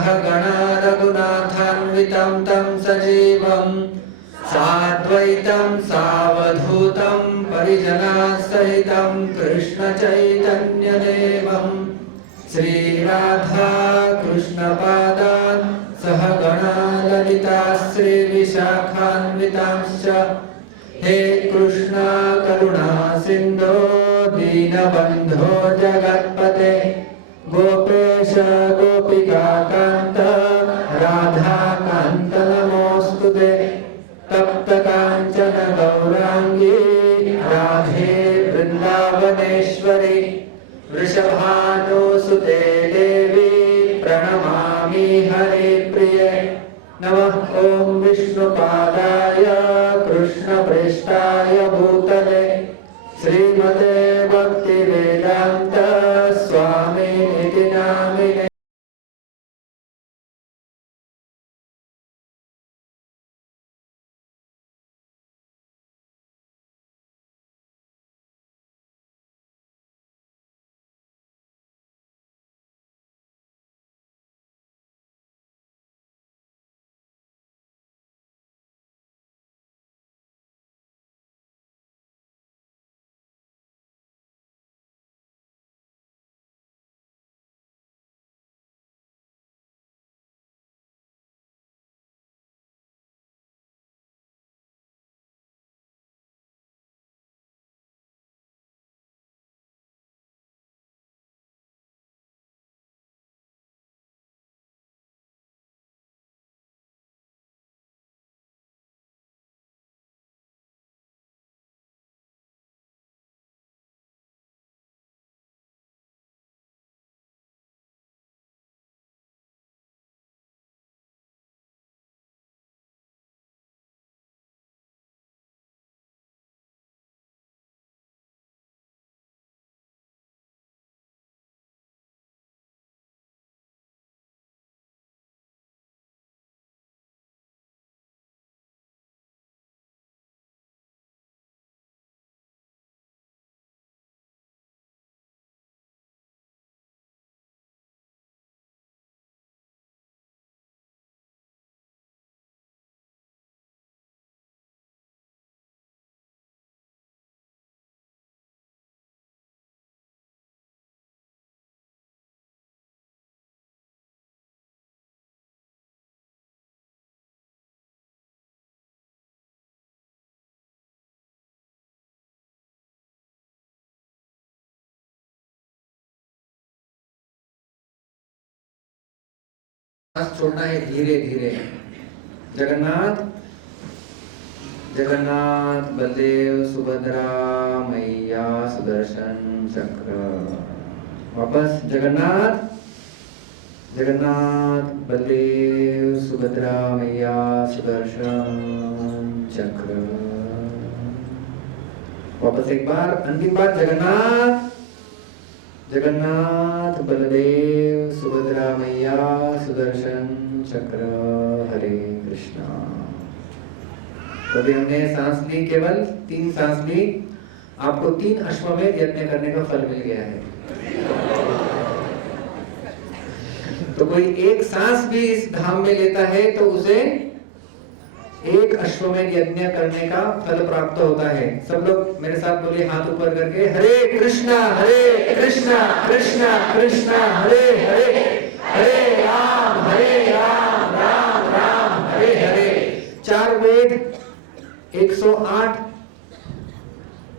सहगणा रघुनाथान्वितं तं सजीवं साद्वैतं सावधूतं परिजनसहितं कृष्णचैतन्यदेवं श्रीराधा कृष्णपादान् सहगणा ललिता श्रीविशाखान्वितांश्च हे कृष्णा करुणा सिन्धो दीनबन्धो जगत्पते गोपेश गोपिकान्त राधाकान्त नमोऽस्तुते तप्त काञ्चन गौराङ्गी राधे वृन्दावनेश्वरी वृषभानुसुते देवी प्रणमामि हरिप्रिये नमः ॐ विष्णुपादाय कृष्णप्रेष्ठाय भूतले श्रीमते भक्तिवेदान्त स्वामिनिति नामिने। छोड़ना है धीरे धीरे। जगन्नाथ जगन्नाथ बलदेव सुभद्रा मैया सुदर्शन चक्र। वापस जगन्नाथ जगन्नाथ बलदेव सुभद्रा मैया सुदर्शन चक्र। वापस एक बार, अंतिम बार। जगन्नाथ जगन्नाथ बलदेव सुभद्रा मैया सुदर्शन चक्र। हरे कृष्णा। तो अभी हमने सांस ली, केवल 3 सांस ली। आपको 3 अश्वमेध यज्ञ करने का फल मिल गया है। तो कोई एक सांस भी इस धाम में लेता है तो उसे 1 अश्वमेध यज्ञ करने का फल प्राप्त होता है। सब लोग मेरे साथ बोलिए, हाथ ऊपर करके, हरे कृष्णा कृष्णा कृष्णा हरे हरे, हरे राम राम राम हरे हरे। 4 वेद, 108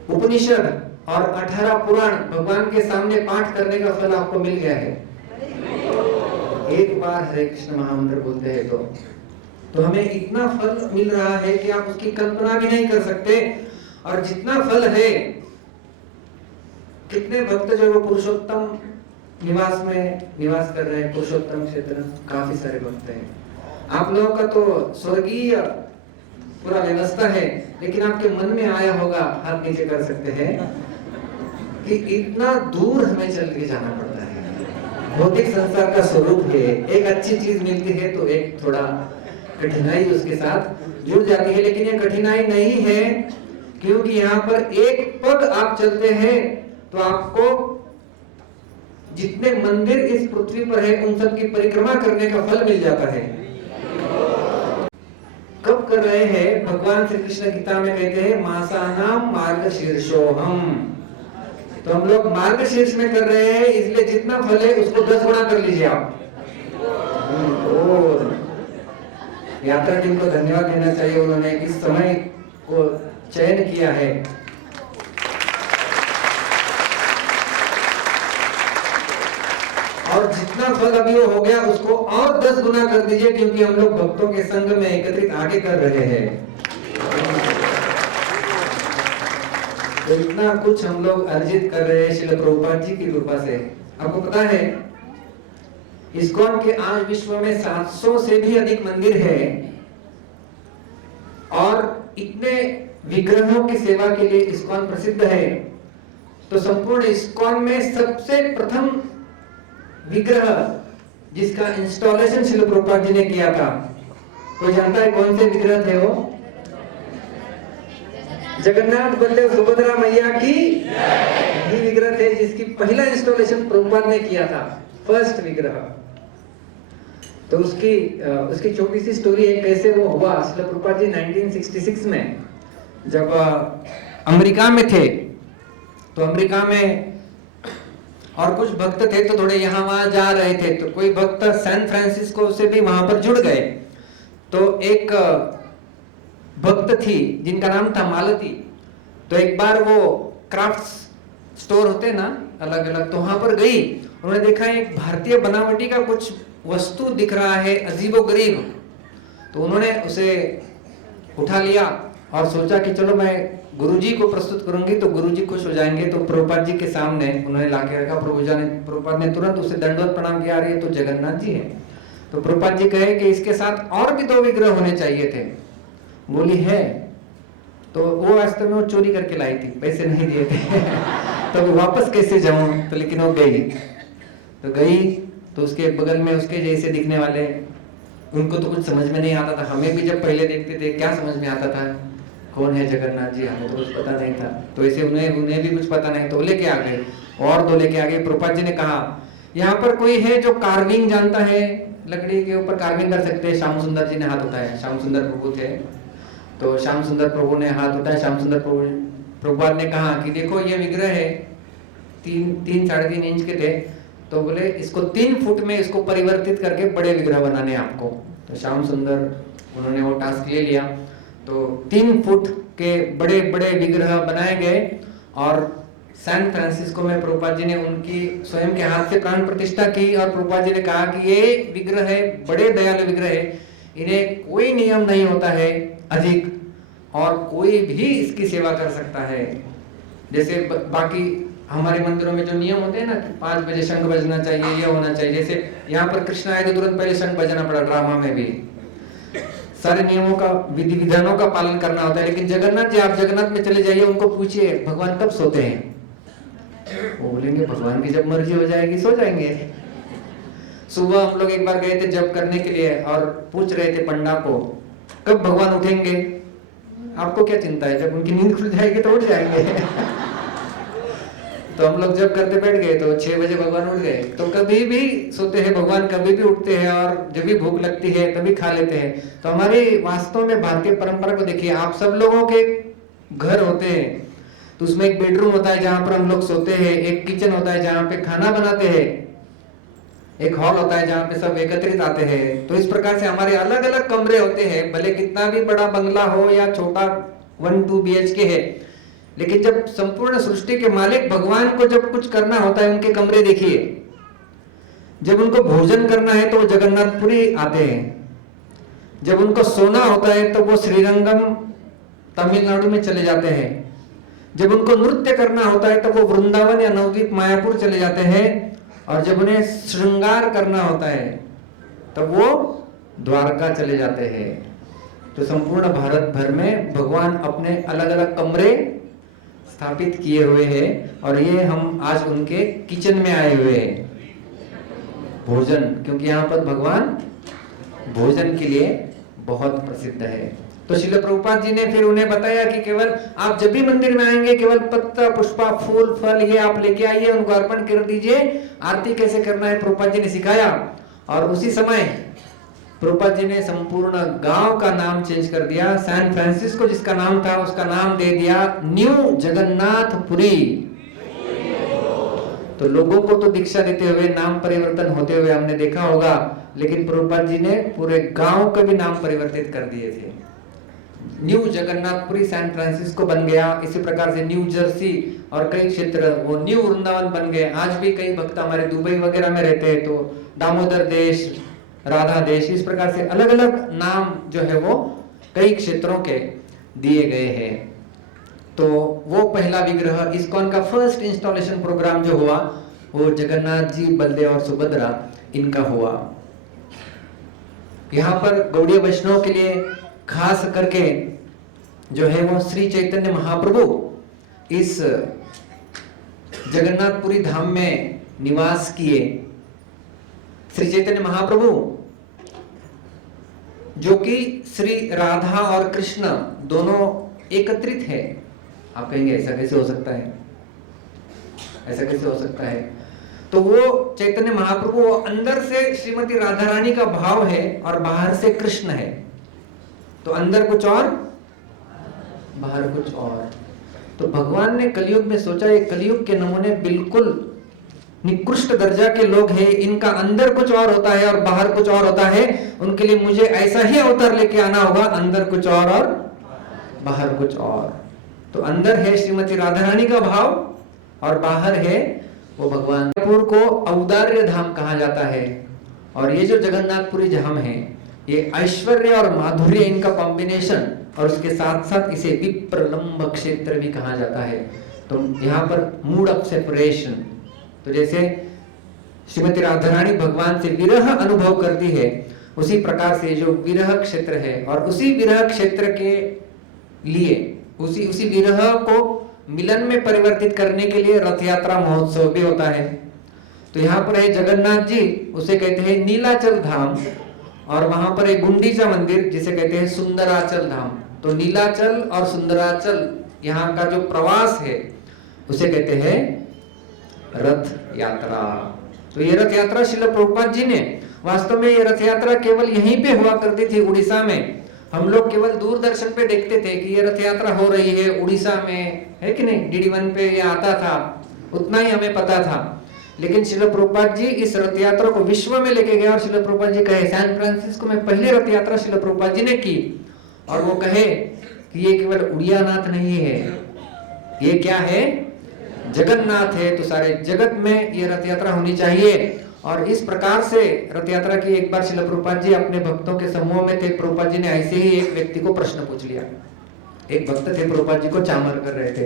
उपनिषद और 18 पुराण भगवान के सामने पाठ करने का फल आपको मिल गया है। एक बार हरे कृष्ण महामंत्र बोलते हैं तो हमें इतना फल मिल रहा है कि आप उसकी कल्पना भी नहीं कर सकते। और जितना फल है, कितने भक्त जो वो पुरुषोत्तम निवास में निवास कर रहे हैं, पुरुषोत्तम क्षेत्र, काफी सारे भक्त हैं। आप लोगों का तो स्वर्गीय पूरा व्यवस्था है, लेकिन आपके मन में आया होगा, हाथ नीचे कर सकते हैं, कि इतना दूर हमें चल के जाना पड़ता है। भौतिक संसार का स्वरूप है, एक अच्छी चीज मिलती है तो एक थोड़ा कठिनाई उसके साथ जुड़ जाती है। लेकिन ये कठिनाई नहीं है, क्योंकि यहाँ पर एक पग आप चलते हैं तो आपको जितने मंदिर इस पृथ्वी पर है उन सब की परिक्रमा करने का फल मिल जाता है। कब कर रहे हैं? भगवान श्री कृष्ण गीता में कहते हैं मासानाम मार्गशीर्षोहम। तो हम लोग मार्गशीर्ष में कर रहे हैं, इसलिए जितना फल है उसको 10 गुना कर लीजिए आप। और यात्रा टीम को धन्यवाद देना चाहिए, उन्होंने इस समय को चयन किया है। और जितना फल अभी वो हो गया उसको और 10 गुना कर दीजिए, क्योंकि हम लोग भक्तों के संग में एकत्रित आगे कर रहे हैं। तो इतना कुछ हम लोग अर्जित कर रहे हैं श्रील प्रभुपाद जी की कृपा से। आपको पता है इस्कॉन के आज विश्व में 700 से भी अधिक मंदिर है और इतने विग्रहों की सेवा के लिए इस्कॉन प्रसिद्ध है। तो संपूर्ण इस्कॉन में सबसे प्रथम विग्रह जिसका इंस्टॉलेशन श्रील प्रभुपाद जी ने किया था, कोई जानता है कौन से विग्रह थे वो? जगन्नाथ बलदेव सुभद्रा मैया की ही विग्रह थे, जिसकी पहला इंस्टॉलेशन प्रभुपाद ने किया था, फर्स्ट विग्रह। तो उसकी छोटी सी स्टोरी है कैसे वो हुआ। श्रील प्रभुपाद जी 1966 में जब अमेरिका में थे, तो अमेरिका में और कुछ भक्त थे तो थोड़े यहाँ वहां जा रहे थे, तो कोई भक्त सैन फ्रांसिस्को से भी वहां पर जुड़ गए। तो एक भक्त थी जिनका नाम था मालती। तो एक बार वो क्राफ्ट स्टोर होते ना अलग अलग, तो वहां पर गई। उन्होंने देखा एक भारतीय बनावटी का कुछ वस्तु दिख रहा है अजीबोगरीब। तो उन्होंने उसे उठा लिया और सोचा कि चलो मैं गुरुजी को प्रस्तुत करूंगी तो गुरुजी खुश हो जाएंगे। तो प्रभुपाद जी के सामने उन्होंने लाके रखा। प्रभुपाद ने तुरंत उसे दंडवत प्रणाम किया, ये तो जगन्नाथ जी है। तो प्रभुपाद जी कहे कि इसके साथ और भी 2 विग्रह होने चाहिए थे। बोली है। तो वो वास्तव में वो चोरी करके लाई थी, पैसे नहीं दिए थे तो वापस कैसे जाऊं, तो लेकिन वो गई। तो उसके बगल में उसके जैसे दिखने वाले, उनको तो कुछ समझ में नहीं आता था। हमें भी जब पहले देखते थे क्या समझ में आता था कौन है जगन्नाथ जी, हमें तो कुछ पता नहीं था। तो ऐसे उन्हें भी कुछ पता नहीं, तो लेके आ गए और 2 लेके आ गए। प्रभुपाद जी ने कहा यहाँ पर कोई है जो कार्विंग जानता है, लकड़ी के ऊपर कार्विंग कर सकते हैं? श्याम सुंदर जी ने हाथ उठाया। श्याम सुंदर प्रभु थे, तो श्याम सुंदर प्रभु ने हाथ उठाया। श्याम सुंदर प्रभुपाद ने कहा कि देखो ये विग्रह है, 3-3.5 इंच के थे। तो बोले इसको 3 फुट में इसको परिवर्तित करके बड़े विग्रह बनाने आपको। तो श्याम सुंदर उन्होंने वो टास्क ले लिया। तो 3 फुट के बड़े बड़े विग्रह बनाए गए और सैन फ्रांसिस्को में प्रभुपाद जी ने उनकी स्वयं के हाथ से प्राण प्रतिष्ठा की। और प्रभुपाद जी ने कहा कि ये विग्रह है, बड़े दयालु विग्रह है, इन्हें कोई नियम नहीं होता है अधिक, और कोई भी इसकी सेवा कर सकता है। जैसे बाकी हमारे मंदिरों में जो नियम होते हैं ना कि 5 बजे शंख बजना चाहिए, ये होना चाहिए। जैसे यहाँ पर कृष्ण आए तो तुरंत पहले शंख बजाना पड़ा, ड्रामा में भी सारे नियमों का, विधि विधानों का पालन करना होता है। लेकिन जगन्नाथ जी, आप जगन्नाथ में चले जाइए, उनको पूछिए भगवान कब सोते हैं, वो बोलेंगे भगवान की जब मर्जी हो जाएगी सो जाएंगे। सुबह हम लोग एक बार गए थे जप करने के लिए और पूछ रहे थे पंडा को कब भगवान उठेंगे। आपको क्या चिंता है, जब उनकी नींद खुल जाएगी तो उठ जाएंगे तो हम लोग जब करते बैठ गए तो 6 बजे भगवान उठ गए। तो कभी भी सोते हैं भगवान, कभी भी उठते हैं, और जब भी भूख लगती है तभी खा लेते हैं। तो हमारी वास्तव में भारतीय परंपरा को देखिए, आप सब लोगों के घर होते हैं तो उसमें एक बेडरूम होता है जहां पर हम लोग सोते हैं, एक किचन होता है जहां पे खाना बनाते हैं, एक हॉल होता है जहां पे सब एकत्रित आते हैं। तो इस प्रकार से हमारे अलग अलग कमरे होते हैं, भले कितना भी बड़ा बंगला हो या छोटा 1-2 BHK है, लेकिन जब संपूर्ण सृष्टि के मालिक भगवान को जब कुछ करना होता है, उनके कमरे देखिए। जब उनको भोजन करना है तो वो जगन्नाथपुरी आते हैं, जब उनको सोना होता है तो वो श्रीरंगम तमिलनाडु में चले जाते हैं, जब उनको नृत्य करना होता है तो वो वृंदावन या नवद्वीप मायापुर चले जाते हैं, और जब उन्हें श्रृंगार करना होता है तो वो द्वारका चले जाते हैं। तो संपूर्ण भारत भर में भगवान अपने अलग अलग कमरे स्थापित किए हुए हैं, और ये हम आज उनके किचन में आए हुए हैं भोजन, क्योंकि यहाँ पर भगवान भोजन के लिए बहुत प्रसिद्ध है। तो श्रील प्रभुपाद जी ने फिर उन्हें बताया कि केवल आप जब भी मंदिर में आएंगे केवल पत्ता पुष्पा फूल फल ये आप लेके आइए, उनको अर्पण कर दीजिए। आरती कैसे करना है प्रभुपाद जी ने सिखाया। और उसी समय प्रभुपाद जी ने संपूर्ण गांव का नाम चेंज कर दिया। सैन फ्रांसिस्को जिसका नाम था उसका नाम दे दिया न्यू जगन्नाथपुरी। तो लोगों को तो दीक्षा देते हुए नाम परिवर्तन होते हुए हमने देखा होगा, लेकिन प्रभुपाद जी ने पूरे गांव का भी नाम परिवर्तित कर दिए थे। न्यू जगन्नाथपुरी सैन फ्रांसिस्को बन गया। इसी प्रकार से न्यू जर्सी और कई क्षेत्र वो न्यू वृंदावन बन गए। आज भी कई भक्त हमारे दुबई वगैरह में रहते हैं तो दामोदर देश, राधा देश, इस प्रकार से अलग अलग नाम जो है वो कई क्षेत्रों के दिए गए हैं। तो वो पहला विग्रह इस्कॉन का फर्स्ट इंस्टॉलेशन प्रोग्राम जो हुआ वो जगन्नाथ जी, बलदेव और सुभद्रा इनका हुआ। यहाँ पर गौड़ीय वैष्णव के लिए खास करके जो है वो श्री चैतन्य महाप्रभु इस जगन्नाथपुरी धाम में निवास किए। श्री चैतन्य महाप्रभु जो कि श्री राधा और कृष्ण दोनों एकत्रित है। आप कहेंगे ऐसा कैसे हो सकता है, ऐसा कैसे हो सकता है? तो वो चैतन्य महाप्रभु वो अंदर से श्रीमती राधा रानी का भाव है और बाहर से कृष्ण है। तो अंदर कुछ और बाहर कुछ और। तो भगवान ने कलयुग में सोचा ये कलयुग के नमूने बिल्कुल निकृष्ट दर्जा के लोग हैं, इनका अंदर कुछ और होता है और बाहर कुछ और होता है, उनके लिए मुझे ऐसा ही अवतार लेके आना होगा, अंदर कुछ और बाहर कुछ और। तो अंदर है श्रीमती राधा रानी का भाव और बाहर है वो भगवान। पुर को औदार्य धाम कहा जाता है और ये जो जगन्नाथपुरी धाम है ये ऐश्वर्य और माधुर्य इनका कॉम्बिनेशन, और उसके साथ साथ इसे विप्रलंब क्षेत्र भी कहा जाता है। तो यहाँ पर मूड ऑफ सेपरेशन, तो जैसे श्रीमती राधा रानी भगवान से विरह अनुभव करती है उसी प्रकार से जो विरह क्षेत्र है, और उसी विरह क्षेत्र के लिए उसी विरह को मिलन में परिवर्तित करने के लिए रथ यात्रा महोत्सव भी होता है। तो यहाँ पर है जगन्नाथ जी, उसे कहते हैं नीलाचल धाम, और वहां पर एक गुंडीचा मंदिर जिसे कहते हैं सुंदराचल धाम। तो नीलाचल और सुंदराचल यहाँ का जो प्रवास है उसे कहते हैं रथ यात्रा। तो ये रथ यात्रा श्रील प्रभुपाद जी ने, वास्तव में ये रथ यात्रा केवल यहीं पे हुआ करती थी उड़ीसा में। हम लोग केवल दूरदर्शन पे देखते थे कि ये रथ यात्रा हो रही है उड़ीसा में, है कि नहीं, DD1 पे ये आता था, उतना ही हमें पता था। लेकिन श्रील प्रभुपाद जी इस रथ यात्रा को विश्व में लेके गए और श्रील प्रभुपाद जी कहे सैन फ्रांसिस्को में पहली रथ यात्रा श्रील प्रभुपाद जी ने की, और वो कहे कि ये केवल उड़िया नाथ नहीं है, ये क्या है, जगन्नाथ है। तो सारे जगत में ये रथ यात्रा होनी चाहिए। और इस प्रकार से रथ यात्रा की एक बार श्रील प्रभुपाद जी अपने भक्तों के समूह में थे। प्रभुपाद जी ने ऐसे ही एक व्यक्ति को प्रश्न पूछ लिया। एक भक्त थे, प्रभुपाद जी को चामर कर रहे थे।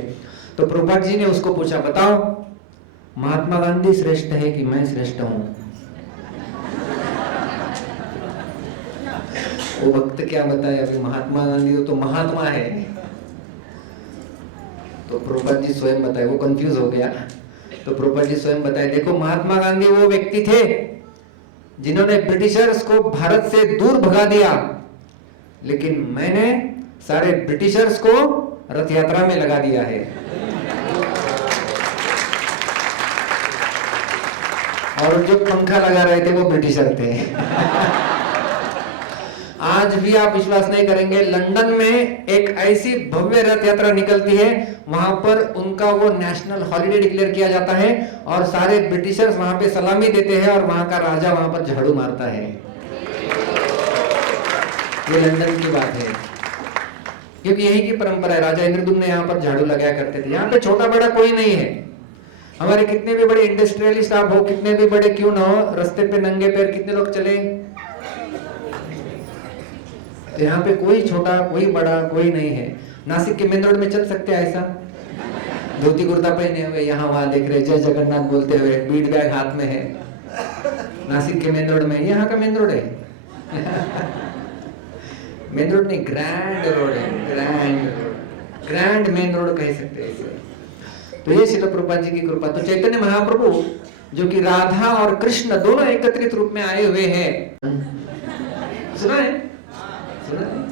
तो प्रभुपाद जी ने उसको पूछा, बताओ महात्मा गांधी श्रेष्ठ है कि मैं श्रेष्ठ हूं? वो भक्त क्या बताए, अभी महात्मा गांधी तो महात्मा है। तो प्रभुपाद जी स्वयं बताए, वो कंफ्यूज हो गया। तो प्रभुपाद जी स्वयं बताए, देखो महात्मा गांधी वो व्यक्ति थे जिन्होंने ब्रिटिशर्स को भारत से दूर भगा दिया, लेकिन मैंने सारे ब्रिटिशर्स को रथ यात्रा में लगा दिया है। और जो पंखा लगा रहे थे वो ब्रिटिशर थे। आज भी आप विश्वास नहीं करेंगे, लंदन में एक ऐसी भव्य रथ यात्रा निकलती है, वहां पर उनका वो नेशनल हॉलिडे डिक्लेयर किया जाता है और सारे ब्रिटिशर्स वहां पे सलामी देते हैं और वहां का राजा वहां पर झाड़ू मारता है। ये लंदन की बात है, क्योंकि यही की परंपरा है। राजा इंद्रदुम्न यहाँ पर झाड़ू लगाया करते थे। यहाँ पे छोटा बड़ा कोई नहीं है। हमारे कितने भी बड़े इंडस्ट्रियलिस्ट आप हो, कितने भी बड़े क्यों ना हो, रास्ते पे नंगे पैर कितने लोग चले। तो यहाँ पे कोई छोटा कोई बड़ा कोई नहीं है। नासिक के मेन रोड में चल सकते हैं ऐसा, धोती कुर्ता पहने हुए यहाँ वहां देख रहे जय जगन्नाथ बोलते हुए, बीट बैग हाथ में है। नासिक के मेन रोड में, यहाँ का मेन रोड है। मेन रोड नहीं, ग्रैंड रोड है, ग्रैंड मेन रोड कह सकते हैं इसे। तो ये श्रील प्रभुपाद जी की कृपा। तो चैतन्य महाप्रभु जो कि राधा और कृष्ण दोनों एकत्रित रूप में आए हुए हैं, सुना है, सुना है?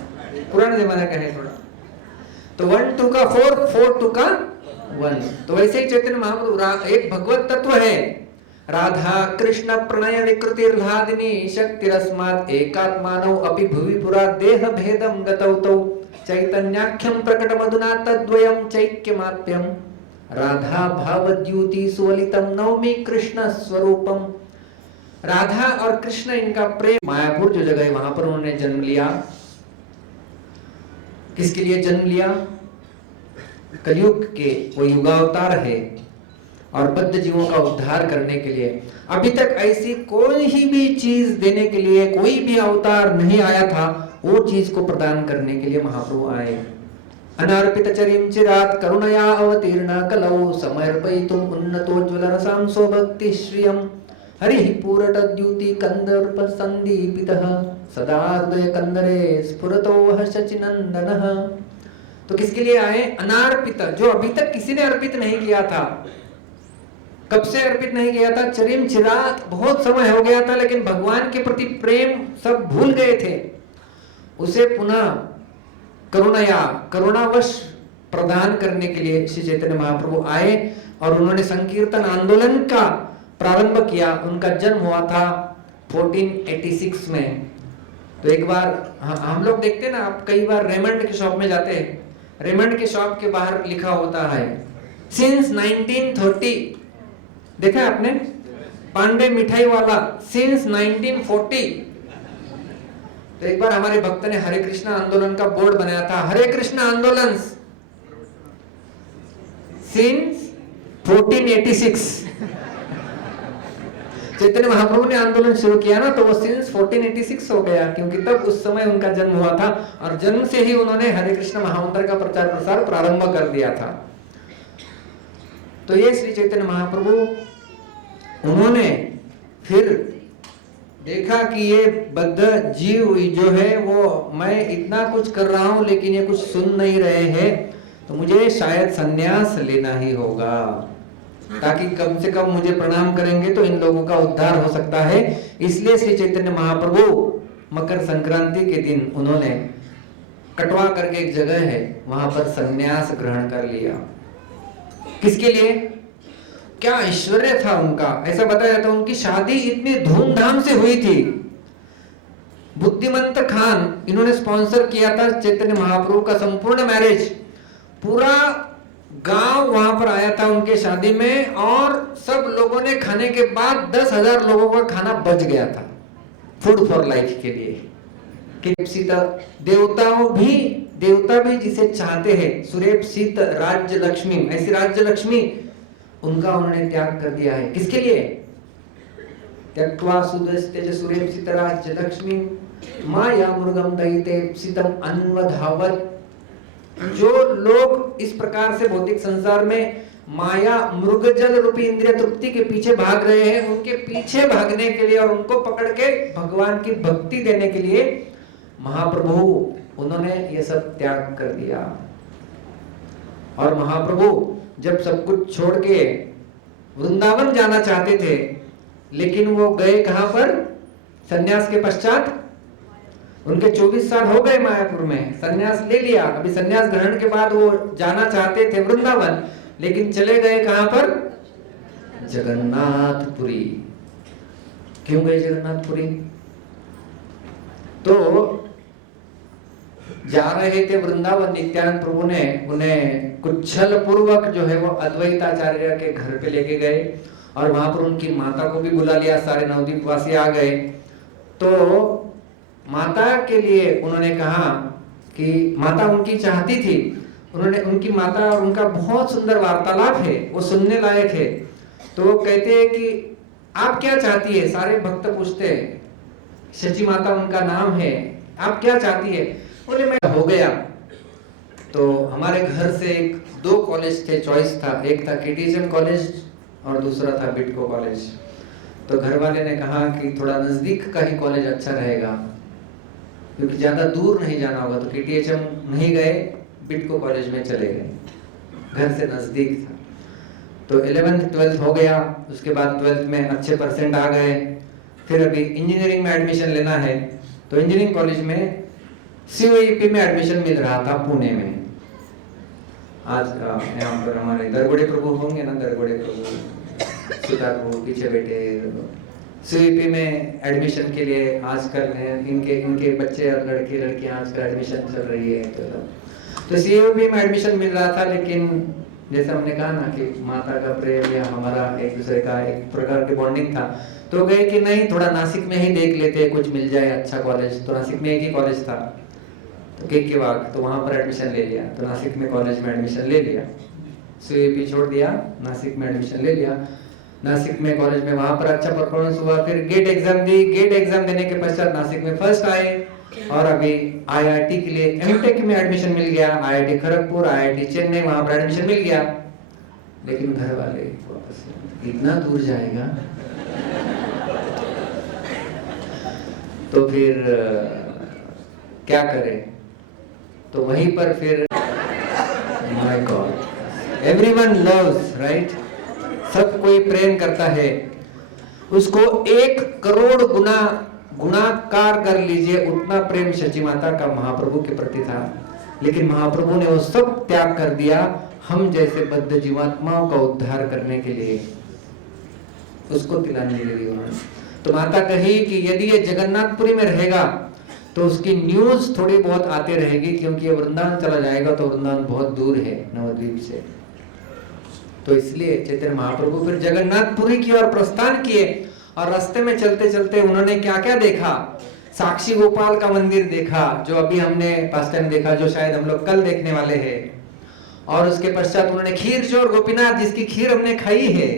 पुराने जमाने का है थोड़ा। तो 1 2 का 4, 4 2 का 1। तो वैसे ही चैतन्य महाप्रभु एक भगवत तत्व है। राधा कृष्ण प्रणय विकृतिर्लादिनी शक्तिरस्मात् एकात्मानौ अपि भुवि पुरा देह भेदं गतौ तौ चैतन्याख्यं प्रकटमधुना तद्वयं चैक्यमाप्यं राधा भावद्युति सुवलितं नौमि कृष्ण स्वरूपम। राधा और कृष्ण इनका प्रेम, मायापुर जो जगह है वहां पर उन्होंने जन्म लिया। किसके लिए जन्म लिया? कलयुग के वो युगावतार है और बद्ध जीवों का उद्धार करने के लिए। अभी तक ऐसी कोई ही भी चीज देने के लिए कोई भी अवतार नहीं आया था, वो चीज को प्रदान करने के लिए महाप्रभु आए। अनार्पित चरिम चिरात करुणया अवतीर्ण कलौ समर्पयितुम उन्नतोज्ज्वल रसां स्वभक्ति श्रियम हरि पूरटद्युति कंदर्प संदीपितः सदा हृदय कंदरे स्फुरतो वह शचिनंदनः। तो किसके लिए आए? अनार्पित, जो अभी तक किसी ने अर्पित नहीं किया था। कब से अर्पित नहीं किया था? चरिम चिरात, बहुत समय हो गया था, लेकिन भगवान के प्रति प्रेम सब भूल गए थे। उसे पुनः करुणया, करुणावश प्रदान करने के लिए श्री चैतन्य महाप्रभु आए और उन्होंने संकीर्तन आंदोलन का प्रारंभ किया। उनका जन्म हुआ था 1486 में। तो एक बार हम लोग देखते हैं ना, आप कई बार रेमंड के शॉप में जाते हैं, रेमंड के शॉप के बाहर लिखा होता है सिंस 1930। देखा है आपने? पांडे मिठाई वाला सिंस 1940। तो एक बार हमारे भक्त ने हरे कृष्ण आंदोलन का बोर्ड बनाया था, हरे कृष्ण आंदोलन सिंस 1486। चैतन्य महाप्रभु ने आंदोलन शुरू किया ना, तो वो सिंस 1486 हो गया, क्योंकि तब उस समय उनका जन्म हुआ था और जन्म से ही उन्होंने हरे कृष्ण महामंत्र का प्रचार प्रसार प्रारंभ कर दिया था। तो ये श्री चैतन्य महाप्रभु, उन्होंने फिर देखा कि ये बद्ध जीव जो है वो, मैं इतना कुछ कर रहा हूं लेकिन ये कुछ सुन नहीं रहे हैं, तो मुझे शायद संन्यास लेना ही होगा, ताकि कम से कम मुझे प्रणाम करेंगे तो इन लोगों का उद्धार हो सकता है। इसलिए श्री चैतन्य महाप्रभु मकर संक्रांति के दिन उन्होंने कटवा करके एक जगह है वहां पर संन्यास ग्रहण कर लिया। किसके लिए? क्या ऐश्वर्य था उनका। ऐसा बताया जाता है उनकी शादी इतनी धूमधाम से हुई थी। बुद्धिमंत खान इन्होंने स्पॉन्सर किया था चैतन्य महाप्रभु का संपूर्ण मैरिज। पूरा गांव वहां पर आया था उनके शादी में और सब लोगों ने खाने के बाद 10,000 लोगों का खाना बच गया था फूड फॉर लाइफ के लिए। देवता भी जिसे चाहते हैं, सुरेप्सित राज्य लक्ष्मी, ऐसी राज्य लक्ष्मी उनका उन्होंने त्याग कर दिया है। किसके लिए? त्यक्त्वा सुदस्तेज सुरेप्सित राज्य लक्ष्मी माया मृगम दैतेप्सितम अन्वधावत। जो लोग इस प्रकार से भौतिक संसार में माया मृगजल रूपी इंद्रिय तृप्ति के पीछे भाग रहे हैं, उनके पीछे भागने के लिए और उनको पकड़ के भगवान की भक्ति देने के लिए महाप्रभु उन्होंने ये सब त्याग कर दिया। और महाप्रभु जब सब कुछ छोड़ के वृंदावन जाना चाहते थे, लेकिन वो गए कहां पर? सन्यास के पश्चात उनके 24 साल हो गए मायापुर में, सन्यास ले लिया। अभी सन्यास ग्रहण के बाद वो जाना चाहते थे वृंदावन, लेकिन चले गए कहां पर? जगन्नाथपुरी। क्यों गए जगन्नाथपुरी? तो जा रहे थे वृंदावन, नित्यानंद प्रभु ने उन्हें कुछ छल पूर्वक जो है वो अद्वैताचार्य के घर पे लेके गए और वहां पर उनकी माता को भी बुला लिया। सारे नवद्वीप वासी आ गए। तो माता के लिए उन्होंने कहा कि माता उनकी चाहती थी, उन्होंने उनकी माता और उनका बहुत सुंदर वार्तालाप है, वो सुनने लायक है। तो वो कहते हैं कि आप क्या चाहती है? सारे भक्त पूछते हैं, शची माता उनका नाम है, आप क्या चाहती है? बोले मैं हो गया। तो हमारे घर से 2 कॉलेज थे, चॉइस था, एक था केटीएचएम कॉलेज और दूसरा था बिटको कॉलेज। तो घर वाले ने कहा कि थोड़ा नजदीक का ही कॉलेज अच्छा रहेगा, क्योंकि ज्यादा दूर नहीं जाना होगा। तो केटीएचएम नहीं गए, बिटको कॉलेज में चले गए, घर से नजदीक था। तो 11th 12th हो गया, उसके बाद 12th में अच्छे परसेंट आ गए। फिर अभी इंजीनियरिंग में एडमिशन लेना है, तो इंजीनियरिंग कॉलेज में COEP में एडमिशन मिल रहा था पुणे में। आज यहाँ पर हमारे दरगोड़े प्रभु होंगे ना, दरगोड़े प्रभु सुधार प्रभु पीछे बैठे, COEP में एडमिशन के लिए आज कर रहे हैं। इनके बच्चे और लड़के लड़कियां आज कर एडमिशन चल रही है। तो COEP में एडमिशन मिल रहा था, लेकिन जैसे हमने कहा ना कि माता का प्रेम या हमारा एक दूसरे का एक प्रकार की बॉन्डिंग था, तो गए कि नहीं थोड़ा नासिक में ही देख लेते, कुछ मिल जाए अच्छा कॉलेज। तो नासिक में एक ही कॉलेज था, तो के वाग, तो वहां पर एडमिशन ले लिया। तो नासिक में कॉलेज में एडमिशन ले लिया, COEP छोड़ दिया, नासिक में एडमिशन ले लिया। नासिक में कॉलेज में वहां पर अच्छा परफॉर्मेंस हुआ, फिर गेट एग्जाम दी। गेट एग्जाम देने के पश्चात नासिक में फर्स्ट आए, और अभी IIT के लिए एमटेक में एडमिशन मिल गया। IIT खड़गपुर, IIT चेन्नई, वहां पर एडमिशन मिल गया। लेकिन घर वाले वापस इतना दूर जाएगा, तो फिर क्या करें? तो वहीं पर फिर my God, everyone loves, right? सब कोई प्रेम करता है, उसको 1 करोड़ गुना गुणाकार कर लीजिए, उतना प्रेम सची माता का महाप्रभु के प्रति था। लेकिन महाप्रभु ने वो सब त्याग कर दिया हम जैसे बद्ध जीवात्माओं का उद्धार करने के लिए, उसको दिलाने के लिए उन्होंने। तो माता कही कि यदि ये जगन्नाथपुरी में रहेगा तो उसकी न्यूज थोड़ी बहुत आती रहेगी, क्योंकि ये वृंदावन चला जाएगा तो वृंदावन बहुत दूर है नवद्वीप से। तो इसलिए चैतन्य महाप्रभु फिर जगन्नाथपुरी की ओर प्रस्थान किए, और रास्ते में चलते चलते उन्होंने क्या क्या देखा? साक्षी गोपाल का मंदिर देखा, जो अभी हमने पास टाइम देखा, जो शायद हम लोग कल देखने वाले हैं। और उसके पश्चात उन्होंने खीर चोर गोपीनाथ, जिसकी खीर हमने खाई है,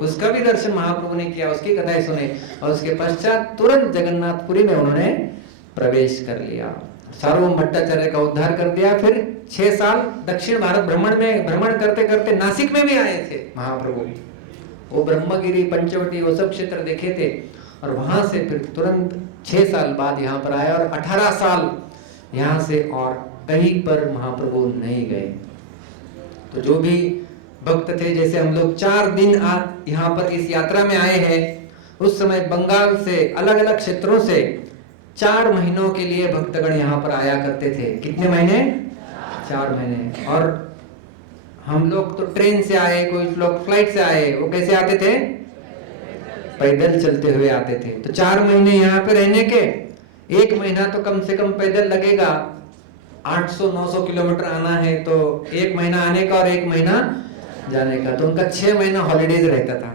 उसका भी दर्शन महाप्रभु ने किया, उसकी कथाएं सुने। और उसके पश्चात तुरंत जगन्नाथपुरी में उन्होंने प्रवेश कर लिया, सार्वभौम भट्टाचार्य का उद्धार कर दिया। फिर 6 साल दक्षिण भारत भ्रमण करते करते नासिक में भी आए थे महाप्रभु। वो ब्रह्मगिरी, पंचवटी, वो सब क्षेत्र देखे थे, और वहां से फिर तुरंत 6 साल बाद यहाँ पर आए, और 18 साल यहाँ से और कहीं पर महाप्रभु नहीं गए। तो जो भी भक्त थे, जैसे हम लोग 4 दिन यहाँ पर इस यात्रा में आए हैं, उस समय बंगाल से अलग अलग क्षेत्रों से 4 महीनों के लिए भक्तगण यहाँ पर आया करते थे। कितने महीने? 4 महीने। और हम लोग तो ट्रेन से आए, कोई लोग फ्लाइट से आए। वो कैसे आते थे? पैदल चलते हुए आते थे। तो 4 महीने यहाँ पे रहने के, 1 महीना तो कम से कम पैदल लगेगा। 800-900 किलोमीटर आना है, तो 1 महीना आने का और 1 महीना जाने का। तो उनका 6 महीना हॉलीडेज रहता था,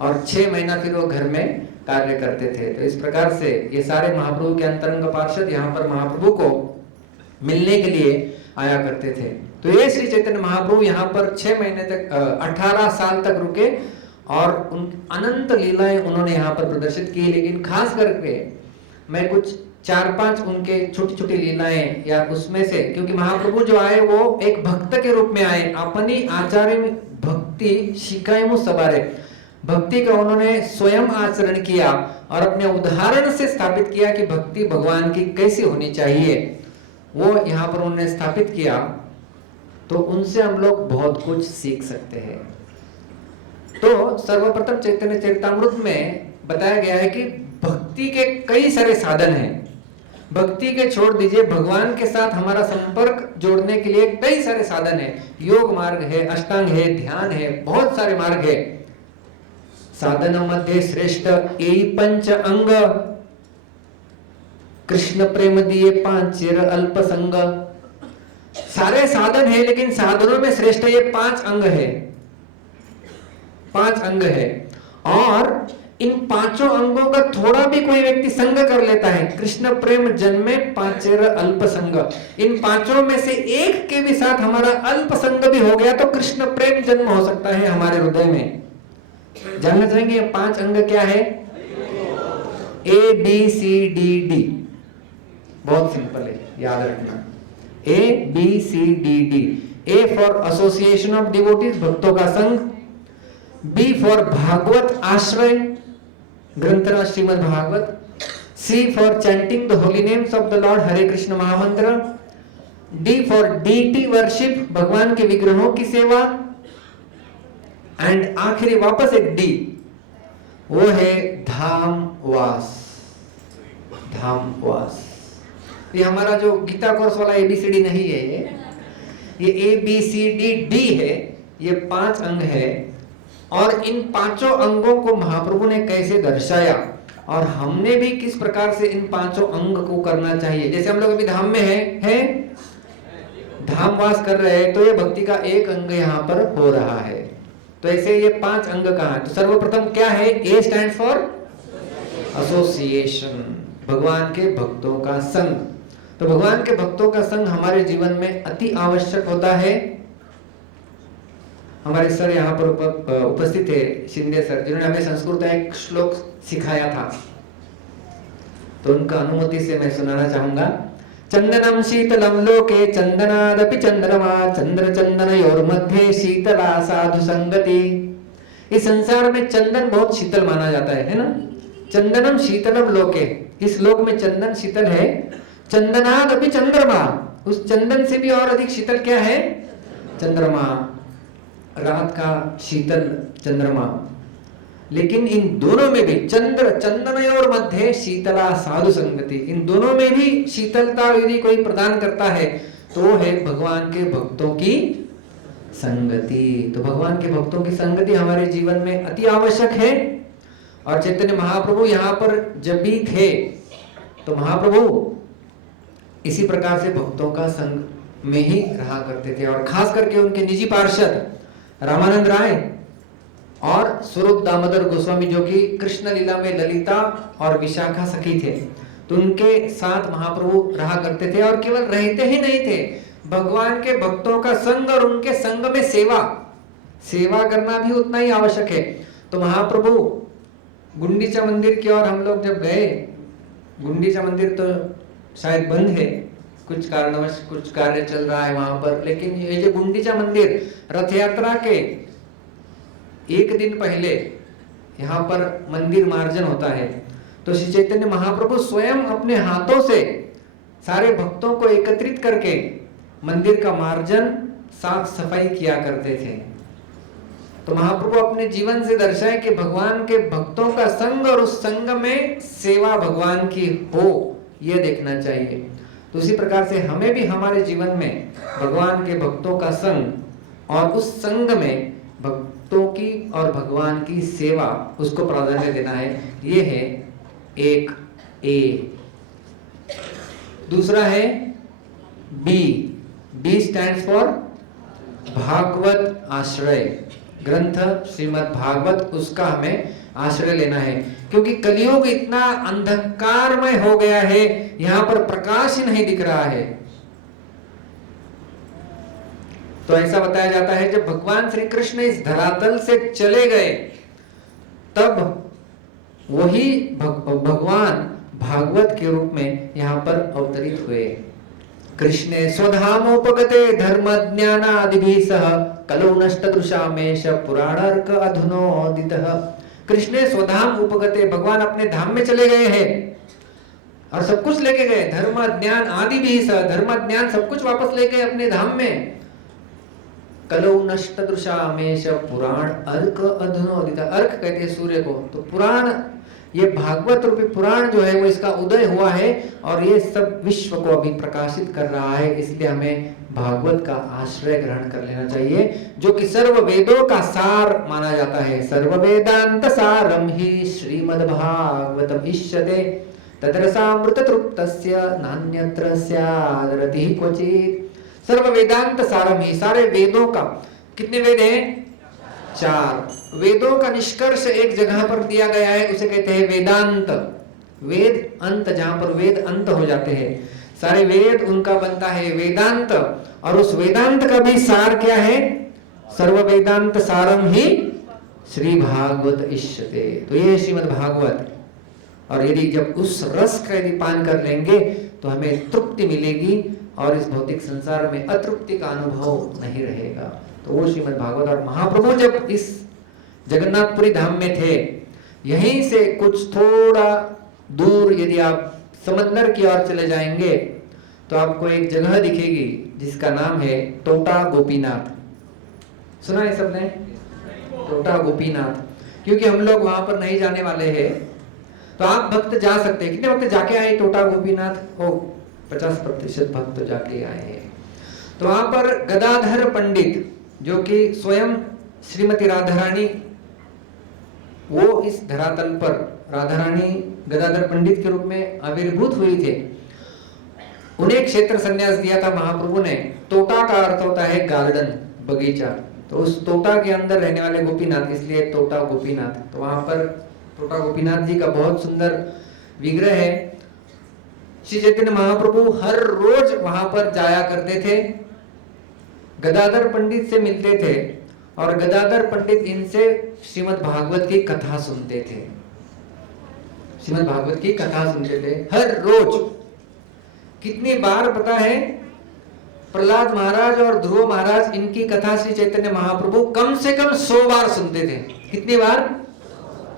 और 6 महीना फिर वो घर में कार्य करते थे। तो इस प्रकार से ये सारे महाप्रभु के अंतरंग पार्षद यहाँ पर महाप्रभु को मिलने के लिए आया करते थे। तो ये श्री चैतन्य महाप्रभु यहाँ पर 6 महीने तक 18 साल तक रुके, और उन अनंत लीलाएं उन्होंने यहाँ पर प्रदर्शित की। लेकिन खास करके मैं कुछ 4-5 उनके छोटी छोटी लीलाएं, या उसमें से, क्योंकि महाप्रभु जो आए वो एक भक्त के रूप में आए। अपनी आचार्य भक्ति शिकायमु सवारे, भक्ति का उन्होंने स्वयं आचरण किया, और अपने उदाहरण से स्थापित किया कि भक्ति भगवान की कैसी होनी चाहिए, वो यहाँ पर उन्होंने स्थापित किया। तो उनसे हम लोग बहुत कुछ सीख सकते हैं। तो सर्वप्रथम चैतन्य चरितामृत में बताया गया है कि भक्ति के कई सारे साधन हैं। भक्ति के छोड़ दीजिए, भगवान के साथ हमारा संपर्क जोड़ने के लिए कई सारे साधन हैं। योग मार्ग है, अष्टांग है, ध्यान है, बहुत सारे मार्ग है। साधन मध्ये श्रेष्ठ यही 5 अंग, कृष्ण प्रेम दिए 5 चिर अल्प संग। सारे साधन है, लेकिन साधनों में श्रेष्ठ ये 5 अंग है, 5 अंग है। और इन 5 अंगों का थोड़ा भी कोई व्यक्ति संग कर लेता है, कृष्ण प्रेम जन्मे 5 चिर अल्प संग, इन 5 में से एक के भी साथ हमारा अल्प संग भी हो गया तो कृष्ण प्रेम जन्म हो सकता है हमारे हृदय में। जानना चाहेंगे 5 अंग क्या है? ABCDD, बहुत सिंपल है, याद रखना। ABCDD। A for association of devotees, भक्तों का संग। B फॉर भागवत आश्रय, ग्रंथना Shrimad Bhagavat. C for chanting the holy names of the lord, Hare Krishna महामंत्र। D फॉर डीटी वर्शिप, भगवान के विग्रहों की सेवा। एंड आखिरी वापस एक D, वो है धाम वास, धाम वास। ये हमारा जो गीता कोर्स वाला ABCD नहीं है, ये ABCD है। ये 5 अंग है और इन 5 अंगों को महाप्रभु ने कैसे दर्शाया और हमने भी किस प्रकार से इन 5 अंग को करना चाहिए। जैसे हम लोग अभी धाम में है धाम वास कर रहे हैं, तो ये भक्ति का एक अंग यहाँ पर हो रहा है। तो ऐसे ये 5 अंग कहाँ है? तो सर्वप्रथम क्या है? A स्टैंड फॉर एसोसिएशन, भगवान के भक्तों का संग। तो भगवान के भक्तों का संग हमारे जीवन में अति आवश्यक होता है। हमारे सर यहाँ पर उपस्थित है, शिंदे सर, जिन्होंने हमें संस्कृत का एक श्लोक सिखाया था, तो उनका अनुमति से मैं सुनाना चाहूंगा। चंदनम शीतलम लोके चंदनादपि चंद्रमा चंद्र चंदनयोर मध्ये शीतला साधु संगति। इस संसार में चंदन बहुत शीतल माना जाता है ना। चंदनम शीतलम लोके, इस लोक में चंदन शीतल है। चंदनादपि चंद्रमा, उस चंदन से भी और अधिक शीतल क्या है? चंद्रमा, रात का शीतल चंद्रमा। लेकिन इन दोनों में भी चंद्र चंदनयोर मध्य शीतला साधु संगति, इन दोनों में भी शीतलता यदि कोई प्रदान करता है तो है भगवान के भक्तों की संगति। तो भगवान के भक्तों की संगति हमारे जीवन में अति आवश्यक है। और चैतन्य महाप्रभु यहाँ पर जब भी थे तो महाप्रभु इसी प्रकार से भक्तों का संग में ही रहा करते थे। और खास करके उनके निजी पार्षद रामानंद राय और स्वरूप दामोदर गोस्वामी, जो कि कृष्ण लीला में ललिता और विशाखा सखी थे, तो उनके साथ महाप्रभु रहा करते थे। और केवल रहते ही नहीं थे, भगवान के भक्तों का संग और उनके संग में सेवा करना भी उतना ही आवश्यक है। तो महाप्रभु गुंडीचा मंदिर की ओर हम लोग जब गए, गुंडीचा मंदिर तो शायद बंद है, कुछ कारणवश कुछ कार्य चल रहा है वहां पर, लेकिन ये जो गुंडीचा मंदिर रथ यात्रा के एक दिन पहले यहाँ पर मंदिर मार्जन होता है। तो श्री चैतन्य महाप्रभु स्वयं अपने हाथों से सारे भक्तों को एकत्रित करके मंदिर का मार्जन साफ सफाई किया करते थे। तो महाप्रभु अपने जीवन से दर्शाए कि भगवान के भक्तों का संग और उस संग में सेवा भगवान की हो, यह देखना चाहिए। तो उसी प्रकार से हमें भी हमारे जीवन में भगवान के भक्तों का संग और उस संग में भक्तों की और भगवान की सेवा, उसको प्राधान्य देना है। ये है एक ए। दूसरा है B. B stands for Bhagavat आश्रय। ग्रंथ श्रीमद् भागवत, उसका हमें आश्रय लेना है, क्योंकि कलियुग इतना अंधकारमय हो गया है, यहाँ पर प्रकाश ही नहीं दिख रहा है। तो ऐसा बताया जाता है जब भगवान श्री कृष्ण इस धरातल से चले गए, तब वही भगवान भागवत के रूप में यहाँ पर अवतरित हुए। कृष्णे स्वधामोपगते धर्म ज्ञानादिभिः सह कलौ नष्टदृशामेश पुराणार्क अधुनोदितः। कृष्णे स्वधाम उपगते, भगवान अपने धाम में चले गए हैं और सब कुछ लेके गए। धर्म ज्ञान आदि भी सह, धर्म ज्ञान सब कुछ वापस ले गए अपने धाम में। कलौ नष्टदृशामेश पुराण अर्क अधुनोदितः। अर्क कहते हैं सूर्य को, तो पुराण, ये भागवत रूपी पुराण जो है वो इसका उदय हुआ है और ये सब विश्व को अभी प्रकाशित कर रहा है। इसलिए हमें भागवत का आश्रय ग्रहण कर लेना चाहिए, जो कि सर्व वेदों का सार माना जाता है। सर्व वेदांत सारम ही श्रीमद् भागवतम इष्यते तद्रसामृत तृप्तस्य नान्यत्र स्यादरतिः क्वचित्। सर्व वेदांत सारम ही, सारे वेदों का, कितने वेद हैं? 4। वेदों का निष्कर्ष एक जगह पर दिया गया है, उसे कहते हैं वेदांत। वेद अंत, जहां पर वेद अंत हो जाते हैं, सारे वेद उनका बनता है वेदांत। और उस वेदांत का भी सार क्या है? सर्व वेदांत सारम ही श्री भागवत इष्यते। तो ये श्रीमद् भागवत, और यदि जब उस रस का यदि पान कर लेंगे तो हमें तृप्ति मिलेगी और इस भौतिक संसार में अतृप्ति का अनुभव नहीं रहेगा। तो वो श्रीमद् भागवत। और महाप्रभु जब इस जगन्नाथपुरी धाम में थे, यहीं से कुछ थोड़ा दूर यदि आप समंदर की ओर चले जाएंगे तो आपको एक जगह दिखेगी जिसका नाम है टोटा गोपीनाथ। सुना है सबने? टोटा गोपीनाथ। क्योंकि हम लोग वहां पर नहीं जाने वाले हैं, तो आप भक्त जा सकते हैं। कितने वक्त जाके आए टोटा गोपीनाथ? ओ 50% भक्त जाके आए हैं। तो वहां पर गदाधर पंडित जो कि स्वयं श्रीमती राधा रानी, वो इस धरातल पर राधा रानी गदाधर पंडित के रूप में आविर्भूत हुई थे, उन्हें क्षेत्र संन्यास दिया था महाप्रभु ने। तोटा का अर्थ होता है गार्डन, बगीचा। तो उस तोटा के अंदर रहने वाले गोपीनाथ, इसलिए तोटा गोपीनाथ। तो वहां पर तोटा गोपीनाथ जी का बहुत सुंदर विग्रह है। श्री चैतन्य महाप्रभु हर रोज वहां पर जाया करते थे, गदाधर पंडित से मिलते थे और गदाधर पंडित इनसे श्रीमद् भागवत की कथा सुनते थे। श्रीमद् भागवत की कथा सुनते थे हर रोज। कितनी बार पता है? प्रहलाद महाराज और ध्रुव महाराज इनकी कथा श्री चैतन्य महाप्रभु कम से कम 100 बार सुनते थे। कितनी बार?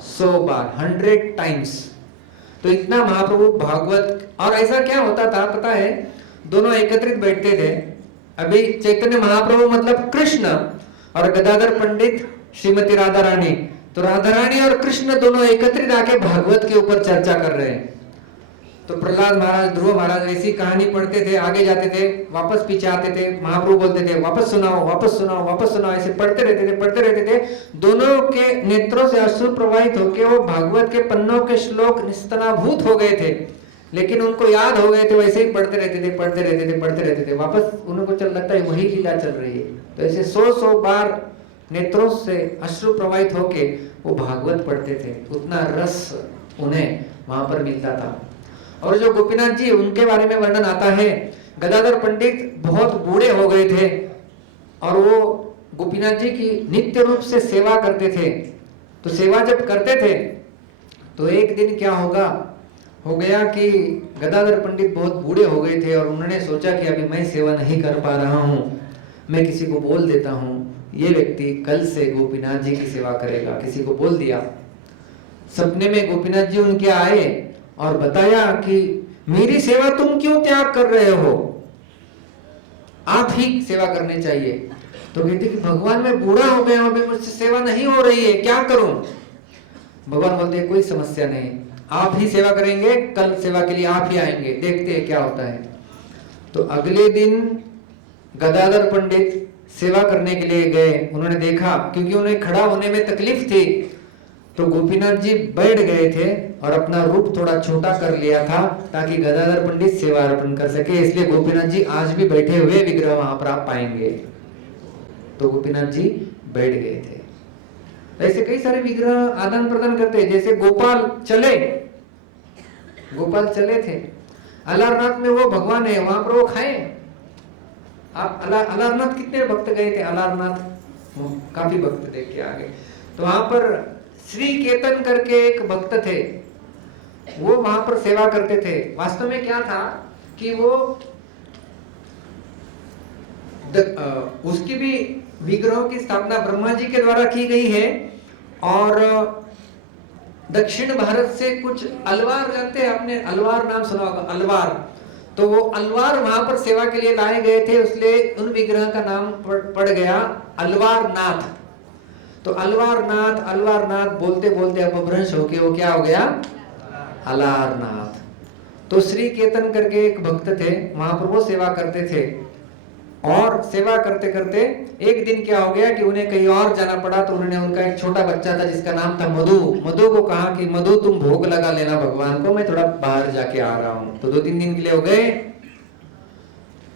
100 बार, 100 टाइम्स। तो इतना महाप्रभु भागवत। और ऐसा क्या होता था पता है? दोनों एकत्रित बैठते थे। अभी चैतन्य महाप्रभु मतलब कृष्ण और गदाधर पंडित श्रीमती राधा रानी। तो राधा रानी और कृष्ण दोनों एकत्रित आके भागवत के ऊपर चर्चा कर रहे हैं। तो प्रहलाद महाराज, ध्रुव महाराज ऐसी कहानी पढ़ते थे, आगे जाते थे, वापस पीछे आते थे, महाप्रभु बोलते थे वापस सुनाओ, वापस सुनाओ, वापस सुनाओ, ऐसे पढ़ते रहते थे। दोनों के नेत्रों से अश्रु प्रवाहित होकर वो भागवत के पन्नों के श्लोक निस्तनाभूत हो गए थे, लेकिन उनको याद हो गए थे, वैसे ही पढ़ते रहते थे। वापस उनको चल लगता है वही लीला चल रही है। तो ऐसे 100 बार नेत्रों से अश्रु प्रवाहित होके वो भागवत पढ़ते थे। उतना रस उन्हें वहां पर मिलता था। और जो गोपीनाथ जी, उनके बारे में वर्णन आता है, गदाधर पंडित बहुत बूढ़े हो गए थे और वो गोपीनाथ जी की नित्य रूप से सेवा करते थे। तो सेवा जब करते थे तो एक दिन क्या हो गया कि गदाधर पंडित बहुत बूढ़े हो गए थे और उन्होंने सोचा कि अभी मैं सेवा नहीं कर पा रहा हूँ, मैं किसी को बोल देता हूँ, ये व्यक्ति कल से गोपीनाथ जी की सेवा करेगा। किसी को बोल दिया। सपने में गोपीनाथ जी उनके आए और बताया कि मेरी सेवा तुम क्यों त्याग कर रहे हो, आप ही सेवा करनी चाहिए। तो कहते कि भगवान मैं बूढ़ा हो गया हूं, अभी मुझसे सेवा नहीं हो रही है, क्या करूं? भगवान बोलते कोई समस्या नहीं, आप ही सेवा करेंगे, कल सेवा के लिए आप ही आएंगे, देखते हैं क्या होता है। तो अगले दिन गदाधर पंडित सेवा करने के लिए गए। उन्होंने देखा, क्योंकि उन्हें खड़ा होने में तकलीफ थी, तो गोपीनाथ जी बैठ गए थे और अपना रूप थोड़ा छोटा कर लिया था ताकि गदाधर पंडित सेवा अर्पण कर सके। इसलिए गोपीनाथ जी आज भी बैठे हुए विग्रह वहां पर आप पाएंगे। तो गोपीनाथ जी बैठ गए थे। ऐसे कई सारे विग्रह आदान प्रदान करते हैं। जैसे गोपाल चले थे, अलारनाथ में वो भगवान है, वहां पर वो खाए। आप अलारनाथ कितने भक्त गए थे? अलारनाथ काफी भक्त देख के आ गए। तो वहां पर श्री केतन करके एक भक्त थे, वो वहां पर सेवा करते थे। वास्तव में क्या था कि वो उसकी भी विग्रहों की स्थापना ब्रह्मा जी के द्वारा की गई है। और दक्षिण भारत से कुछ अलवार, जानते हैं आपने अलवार नाम सुना होगा, अलवार। तो वो अलवार वहां पर सेवा के लिए लाए गए थे, इसलिए उन विग्रह का नाम पड़ गया अलवार नाथ। तो अलवार नाथ बोलते बोलते अपभ्रंश होके वो क्या हो गया? अलारनाथ। तो श्री केतन करके एक भक्त थे, वहां पर वो सेवा करते थे। और सेवा करते करते एक दिन क्या हो गया कि उन्हें कहीं और जाना पड़ा। तो उन्होंने, उनका एक छोटा बच्चा था जिसका नाम था मधु को कहा कि मधु तुम भोग लगा लेना भगवान को, मैं थोड़ा बाहर जाके आ रहा हूँ। तो 2-3 दिन के लिए हो गए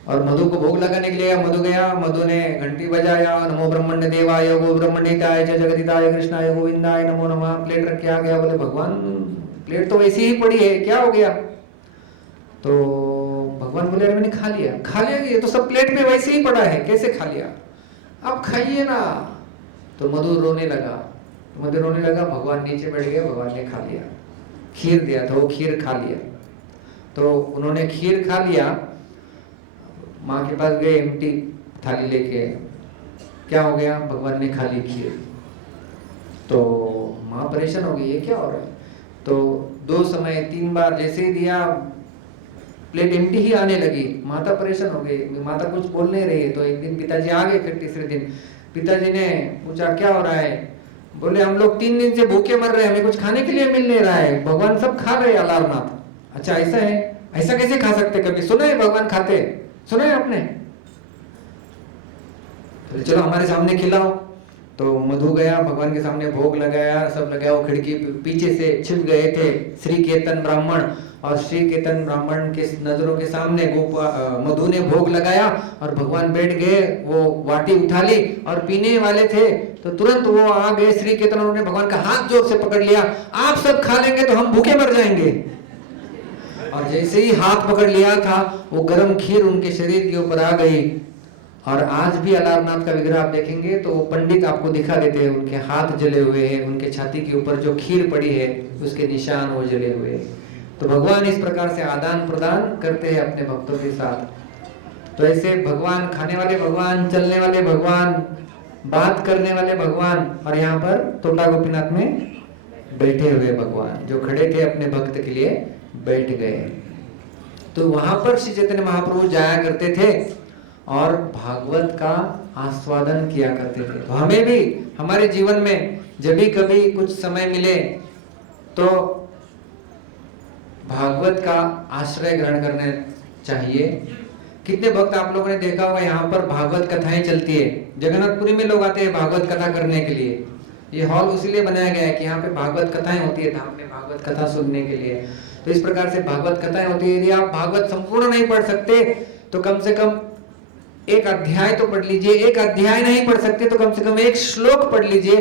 और मधु को भोग लगाने के लिए मधु गया। मधु ने घंटी बजाया, नमो ब्रह्मण्य देवाय गो ब्रह्मण्यताय जगदिताय कृष्णाय गोविंदाय नमो नमः। प्लेट रख के आ गया। बोले भगवान प्लेट तो वैसी ही पड़ी है, क्या हो गया? तो भगवान बोले अरे मैंने खा लिया, ये तो सब प्लेट में वैसे ही पड़ा है, कैसे खा लिया? आप खाइए ना। तो मधु रोने लगा। भगवान नीचे बैठ गए, भगवान ने खा लिया। खीर दिया था, वो खीर खा लिया। तो उन्होंने खीर खा लिया, माँ के पास गए एम्प्टी थाली लेके, क्या हो गया? भगवान ने खा ली खीर। तो माँ परेशान हो गई, ये क्या हो रहा है? तो 2 समय 3 बार जैसे ही दिया, प्लेट एम्प्टी ही आने लगी। माता परेशान हो गई, माता कुछ बोल नहीं रही है। तो एक दिन पिताजी आ गए। फिर तीसरे दिन पिताजी ने पूछा क्या हो रहा है? बोले हम लोग 3 दिन से भूखे मर रहे हैं, हमें कुछ खाने के लिए मिल नहीं रहा है, भगवान सब खा रहे हैं अलारनाथ। अच्छा ऐसा है? ऐसा कैसे खा सकते? कभी सुना है भगवान खाते? सुना है आपने? तो चलो हमारे सामने खिलाओ। तो मधु गया, भगवान के सामने भोग लगाया, सब लगाया। वो खिड़की पीछे से छिप गए थे श्री केतन ब्राह्मण, और श्री केतन ब्राह्मण के नजरों के सामने मधु ने भोग लगाया और भगवान बैठ गए। वो वाटी उठा ली और पीने वाले थे, तो तुरंत वो आ गए श्री केतन, उन्होंने भगवान का हाथ जोर से पकड़ लिया। आप सब खा लेंगे तो हम भूखे मर जाएंगे। और जैसे ही हाथ पकड़ लिया था, वो गर्म खीर उनके शरीर के ऊपर आ गई। और आज भी अलारनाथ का विग्रह आप देखेंगे तो पंडित आपको दिखा देते हैं, उनके हाथ जले हुए हैं, उनके छाती के ऊपर जो खीर पड़ी है उसके निशान वो जले हुए हैं। तो भगवान इस प्रकार से आदान प्रदान करते हैं अपने भक्तों के साथ। तो ऐसे भगवान, खाने वाले भगवान, चलने वाले भगवान, बात करने वाले भगवान, और यहाँ पर तोता गोपीनाथ में बैठे हुए भगवान जो खड़े थे अपने भक्त के लिए बैठ गए। तो वहां पर श्री चैतन्य महाप्रभु जाया करते थे और भागवत का आस्वादन किया करते थे। तो हमें भी हमारे जीवन में जब भी कभी कुछ समय मिले तो भागवत का आश्रय ग्रहण करना चाहिए। कितने भक्त आप लोगों ने देखा होगा यहाँ पर भागवत कथाएं चलती है। जगन्नाथपुरी में लोग आते हैं भागवत कथा करने के लिए। ये हॉल उसीलिए बनाया गया है कि यहाँ पे भागवत कथाएं होती है, धाम में भागवत कथा सुनने के लिए। तो इस प्रकार से भागवत कथाएं होती है। यदि आप भागवत संपूर्ण नहीं पढ़ सकते तो कम से कम एक अध्याय तो पढ़ लीजिए। एक अध्याय नहीं पढ़ सकते तो कम से कम एक श्लोक पढ़ लीजिए।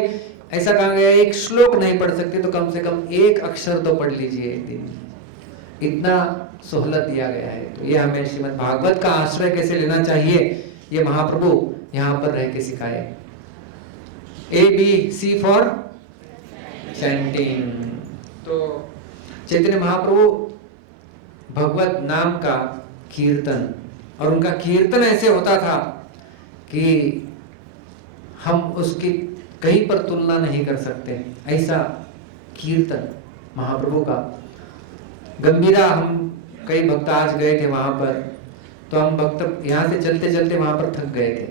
ऐसा कहा गया, एक श्लोक नहीं पढ़ सकते तो कम से कम एक अक्षर तो पढ़ लीजिए एक दिन। इतना सोहलत दिया गया है। तो ये हमें श्रीमद् भागवत का आश्रय कैसे लेना चाहिए, ये महाप्रभु यहाँ पर रह के सिखाए। ABC for chanting. तो चैतन्य महाप्रभु भगवत नाम का कीर्तन, और उनका कीर्तन ऐसे होता था कि हम उसकी कहीं पर तुलना नहीं कर सकते। ऐसा कीर्तन महाप्रभु का गंभीरा। हम कई भक्त आज गए थे वहां पर, तो हम भक्त यहाँ से चलते चलते वहां पर थक गए थे।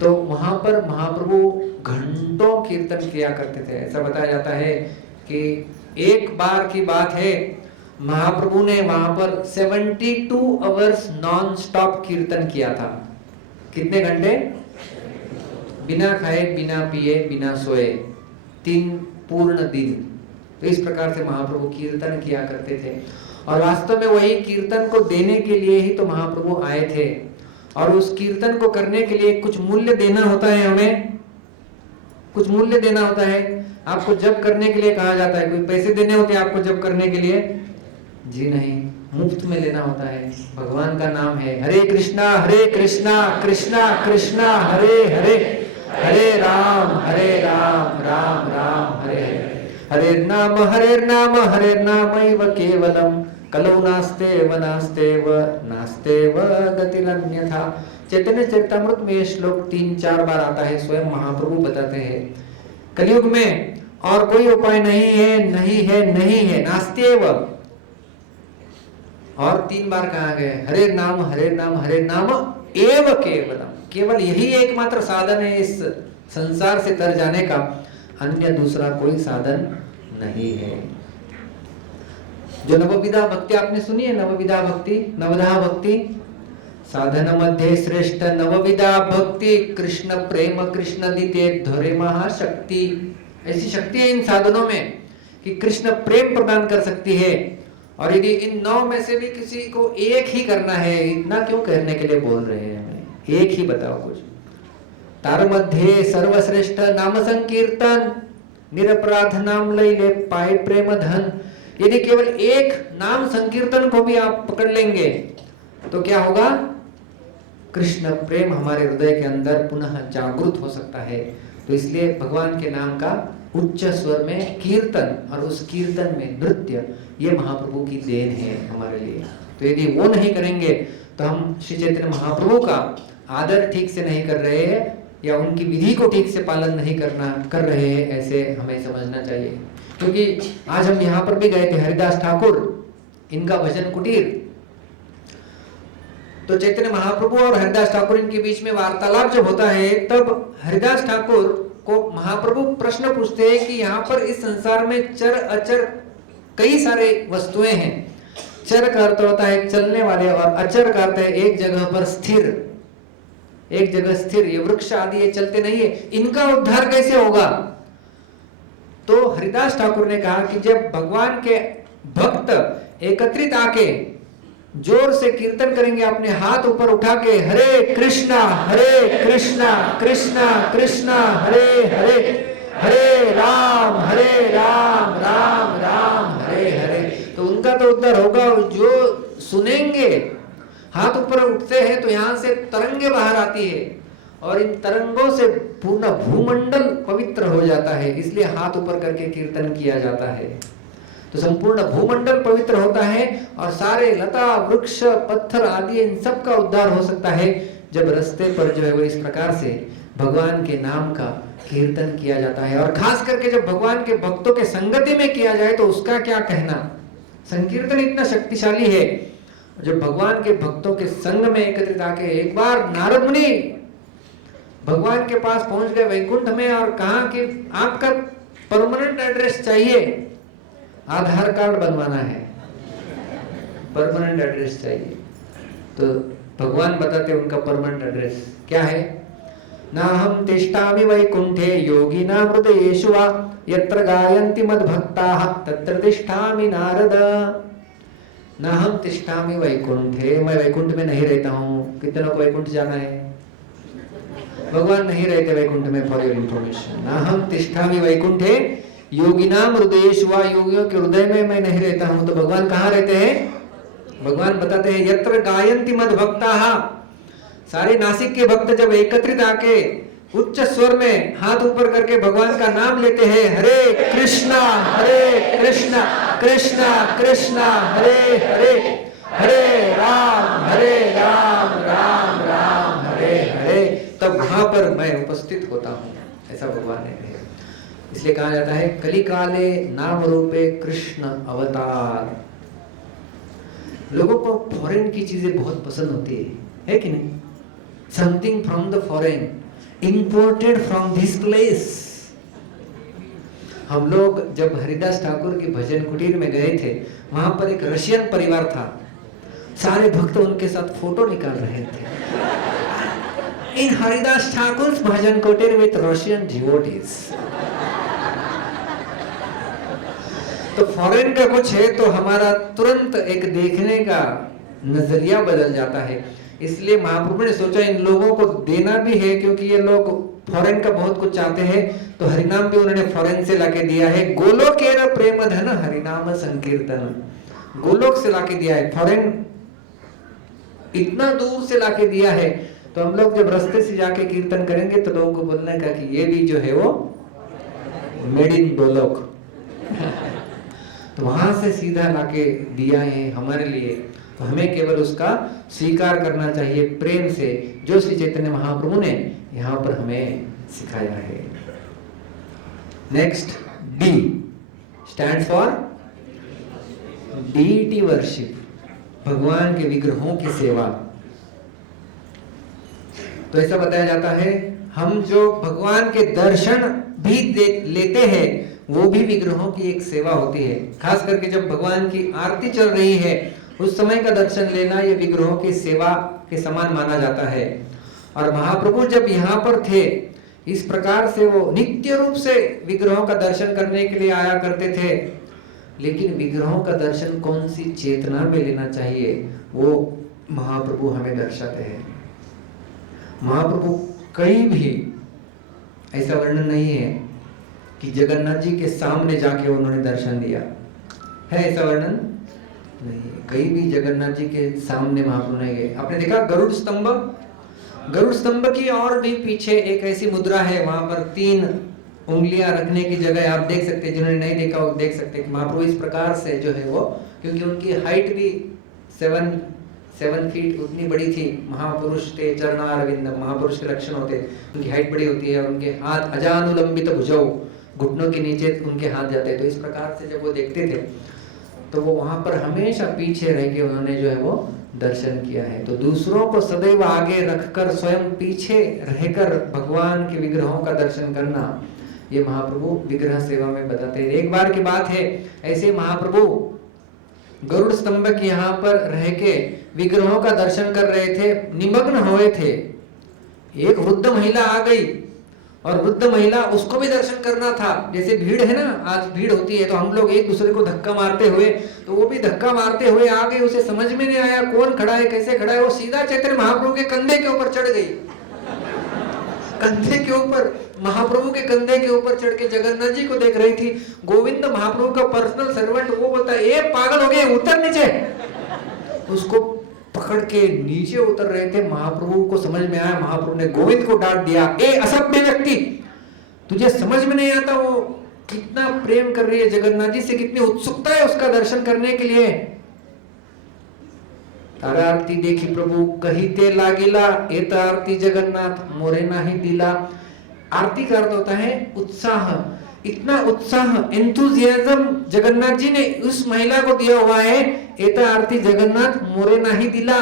तो वहां पर महाप्रभु घंटों कीर्तन किया करते थे। ऐसा बताया जाता है कि एक बार की बात है, महाप्रभु ने वहां पर 72 आवर्स नॉन स्टॉप कीर्तन किया था। कितने घंटे? बिना खाए, बिना पिए, बिना सोए, 3 पूर्ण दिन। तो इस प्रकार से महाप्रभु कीर्तन किया करते थे। और वास्तव में वही कीर्तन को देने के लिए ही तो महाप्रभु आए थे। और उस कीर्तन को करने के लिए कुछ मूल्य देना होता है, हमें कुछ मूल्य देना होता है। आपको जप करने के लिए कहा जाता है, कोई पैसे देने होते हैं आपको जप करने के लिए? जी नहीं, मुफ्त में लेना होता है। भगवान का नाम है हरे कृष्णा कृष्णा कृष्णा हरे हरे, हरे राम राम राम हरे हरे, हरे नाम एव केवलम, कलौ नास्तेव गतिरन्यथा। चैतन्य चरितामृत में ये श्लोक 3-4 बार आता है। स्वयं महाप्रभु बताते हैं कलयुग में और कोई उपाय नहीं है, नास्तेव। और 3 बार कहा गया हरे नाम एव केवलम। केवल यही एकमात्र साधन है इस संसार से तर जाने का, अन्य दूसरा कोई साधन नहीं है। जो नवविधा भक्ति आपने सुनी है, नवविधा भक्ति, नवधा भक्ति, साधन मध्य श्रेष्ठ नवविधा भक्ति, कृष्ण प्रेम कृष्ण दिते धरे महाशक्ति। ऐसी शक्ति है इन साधनों में कि कृष्ण प्रेम प्रदान कर सकती है। और यदि इन 9 में से भी किसी को एक ही करना है, इतना क्यों कहने के लिए बोल रहे हैं हमें? एक ही बताओ कुछ। तार मध्य सर्वश्रेष्ठ नाम संकीर्तन, निरपराध नाम लैले पाए प्रेम धन। यदि केवल एक नाम संकीर्तन को भी आप पकड़ लेंगे तो क्या होगा? कृष्ण प्रेम हमारे हृदय के अंदर पुनः जागृत हो सकता है। तो इसलिए भगवान के नाम का उच्च स्वर में कीर्तन, और उस कीर्तन में नृत्य, ये महाप्रभु की देन है हमारे लिए। तो यदि वो नहीं करेंगे तो हम श्री चैतन्य महाप्रभु का आदर ठीक से नहीं कर रहे हैं, या उनकी विधि को ठीक से पालन नहीं कर रहे हैं, ऐसे हमें समझना चाहिए। क्योंकि आज हम यहाँ पर भी गए थे, हरिदास ठाकुर, इनका भजन कुटीर। तो चैतन्य महाप्रभु और हरिदास ठाकुर इनके बीच में वार्तालाप जब होता है, तब हरिदास ठाकुर को महाप्रभु प्रश्न पूछते हैं कि यहाँ पर इस संसार में चर अचर कई सारे वस्तुएं हैं। चर का अर्थ होता है चलने वाले, और अचर का अर्थ है एक जगह पर स्थिर, एक जगह स्थिर। ये वृक्ष आदि ये चलते नहीं है, इनका उद्धार कैसे होगा? तो हरिदास ठाकुर ने कहा कि जब भगवान के भक्त एकत्रित आके जोर से कीर्तन करेंगे, अपने हाथ ऊपर उठा के हरे कृष्णा कृष्णा कृष्णा हरे हरे, हरे राम राम राम हरे हरे, तो उनका तो उद्धार होगा। जो सुनेंगे, हाथ ऊपर उठते हैं तो यहाँ से तरंगे बाहर आती है, और इन तरंगों से पूर्ण भूमंडल पवित्र हो जाता है, इसलिए हाथ ऊपर करके कीर्तन किया जाता है। तो संपूर्ण भूमंडल पवित्र होता है, और सारे लता वृक्ष पत्थर आदि इन सब का उद्धार हो सकता है जब रास्ते पर जो है वो इस प्रकार से भगवान के नाम का कीर्तन किया जाता है। और खास करके जब भगवान के भक्तों के संगति में किया जाए तो उसका क्या कहना। संकीर्तन इतना शक्तिशाली है, जब भगवान के भक्तों के संग में एकत्रित आके, एक बार नारद मुनि भगवान के पास पहुंच गए वैकुंठ में, और कहा कि आपका परमानेंट एड्रेस चाहिए, आधार कार्ड बनवाना है, परमानेंट एड्रेस चाहिए। तो भगवान बताते उनका परमानेंट एड्रेस क्या है। नाहं तिष्ठामि वैकुंठे योगिनां हृदयेषु वा, यत्र गायन्ति मद्भक्ताः तत्र तिष्ठामि नारद। नाहं तिष्ठामि वैकुंठे, मैं वैकुंठ में नहीं रहता हूँ। कितने लोग वैकुंठ जाना है? भगवान नहीं रहते वैकुंठ में, फॉर योर इंफॉर्मेशन। नाहं तिष्ठामि वैकुंठे योगिनाम हृदयेषु वा, योगियों के हृदय में मैं नहीं रहता हूँ। तो भगवान कहाँ रहते हैं? भगवान बताते हैं यत्र गायन्ति मद्भक्ताः, सारे नासिक के भक्त जब एकत्रित आके उच्च स्वर में हाथ ऊपर करके भगवान का नाम लेते हैं, हरे कृष्णा कृष्णा कृष्णा हरे हरे, हरे राम राम राम हरे हरे, तब वहां पर मैं उपस्थित होता हूँ, ऐसा भगवान ने कहा। इसलिए कहा जाता है कलिकाले नाम रूपे कृष्ण अवतार। लोगों को फॉरेन की चीजें बहुत पसंद होती है कि नहीं? Something from the foreign imported from this place. हम लोग जब हरिदास ठाकुर की भजन कुटीर में गए थे, वहां पर एक रशियन परिवार था, सारे भक्त उनके साथ फोटो निकाल रहे थे। इन हरिदास ठाकुर भजन कुटीर विद रशियन डिवोटीज। तो फॉरेन का कुछ है तो हमारा तुरंत एक देखने का नजरिया बदल जाता है। इसलिए महाप्रभु ने सोचा इन लोगों को देना भी है, क्योंकि ये लोग फॉरेन का बहुत कुछ चाहते हैं, तो हरिनाम भी उन्होंने फॉरेन से लाके दिया है। गोलोकेर प्रेम धन हरिनाम संकीर्तन, गोलोक से लाके दिया है, फॉरेन इतना दूर से लाके दिया है। तो हम लोग जब रास्ते से जाके कीर्तन करेंगे तो लोगों को बोलने का कि ये भी जो है वो मेड इन गोलोक। तो वहां से सीधा लाके दिया है हमारे लिए, तो हमें केवल उसका स्वीकार करना चाहिए प्रेम से, जो श्री चैतन्य महाप्रभु ने यहाँ पर हमें सिखाया है। Next, D stand for deity worship, भगवान के विग्रहों की सेवा। तो ऐसा बताया जाता है हम जो भगवान के दर्शन भी लेते हैं वो भी विग्रहों की एक सेवा होती है। खास करके जब भगवान की आरती चल रही है उस समय का दर्शन लेना ये विग्रहों की सेवा के समान माना जाता है। और महाप्रभु जब यहाँ पर थे इस प्रकार से वो नित्य रूप से विग्रहों का दर्शन करने के लिए आया करते थे, लेकिन विग्रहों का दर्शन कौन सी चेतना में लेना चाहिए वो महाप्रभु हमें दर्शाते हैं। महाप्रभु कहीं भी ऐसा वर्णन नहीं है कि जगन्नाथ जी के सामने जाके उन्होंने दर्शन दिया है, ऐसा वर्णन नहीं है। कहीं भी जगन्नाथ जी के सामने महाप्रभु नहीं गए। आपने देखा गरुड़ स्तंभ, गरुड़ स्तंभ की और भी पीछे एक ऐसी मुद्रा है, वहां पर 3 उंगलियां रखने की जगह आप देख सकते हैं, जिन्होंने नहीं देखा वो देख सकते हैं कि महाप्रभु इस प्रकार से जो है वो, क्योंकि उनकी हाइट भी 7 फीट उतनी बड़ी थी। महापुरुष थे, चरणारविंद महापुरुष के लक्षण होते, उनकी हाइट बड़ी होती है और उनके हाथ अजानुलंबित भुजौ, घुटनों के नीचे उनके हाथ जाते, तो इस प्रकार से जब वो देखते थे तो वो वहां पर हमेशा पीछे रह के उन्होंने जो है वो दर्शन किया है। तो दूसरों को सदैव आगे रखकर स्वयं पीछे रहकर भगवान के विग्रहों का दर्शन करना ये महाप्रभु विग्रह सेवा में बताते हैं। एक बार की बात है, ऐसे महाप्रभु गरुड़ स्तंभ के यहाँ पर रह के विग्रहों का दर्शन कर रहे थे, निमग्न हुए थे। एक वृद्ध महिला आ गई और वृद्ध महिला, उसको भी दर्शन करना था। जैसे भीड़ है ना, आज भीड़ होती है तो हम लोग एक दूसरे को धक्का मारते हुए, तो वो भी धक्का मारते हुए आ गई। उसे समझ में नहीं आया कौन खड़ा है, कैसे खड़ा है। वो सीधा चैतन्य महाप्रभु के कंधे के ऊपर चढ़ गई। कंधे के ऊपर, महाप्रभु के कंधे के ऊपर चढ़ के जगन्नाथ जी को देख रही थी। गोविंद महाप्रभु का पर्सनल सर्वेंट, वो बोलता है ए पागल हो गए, उतर नीचे। उसको पकड़ के नीचे उतर रहे थे। महाप्रभु को समझ में आया, महाप्रभु ने गोविंद को डांट दिया, ए असभ्य व्यक्ति, तुझे समझ में नहीं आता वो कितना प्रेम कर रही है जगन्नाथ जी से, कितनी उत्सुकता है उसका दर्शन करने के लिए। तारा आरती देखी प्रभु कहिते लागिला, एत आरती जगन्नाथ मोरे नाही दिला। आरती का अर्थ होता है उत्साह, इतना उत्साह, एंथुजियाज्म जगन्नाथ जी ने उस महिला को दिया हुआ है। एता आरती जगन्नाथ मोरे नाही दिला,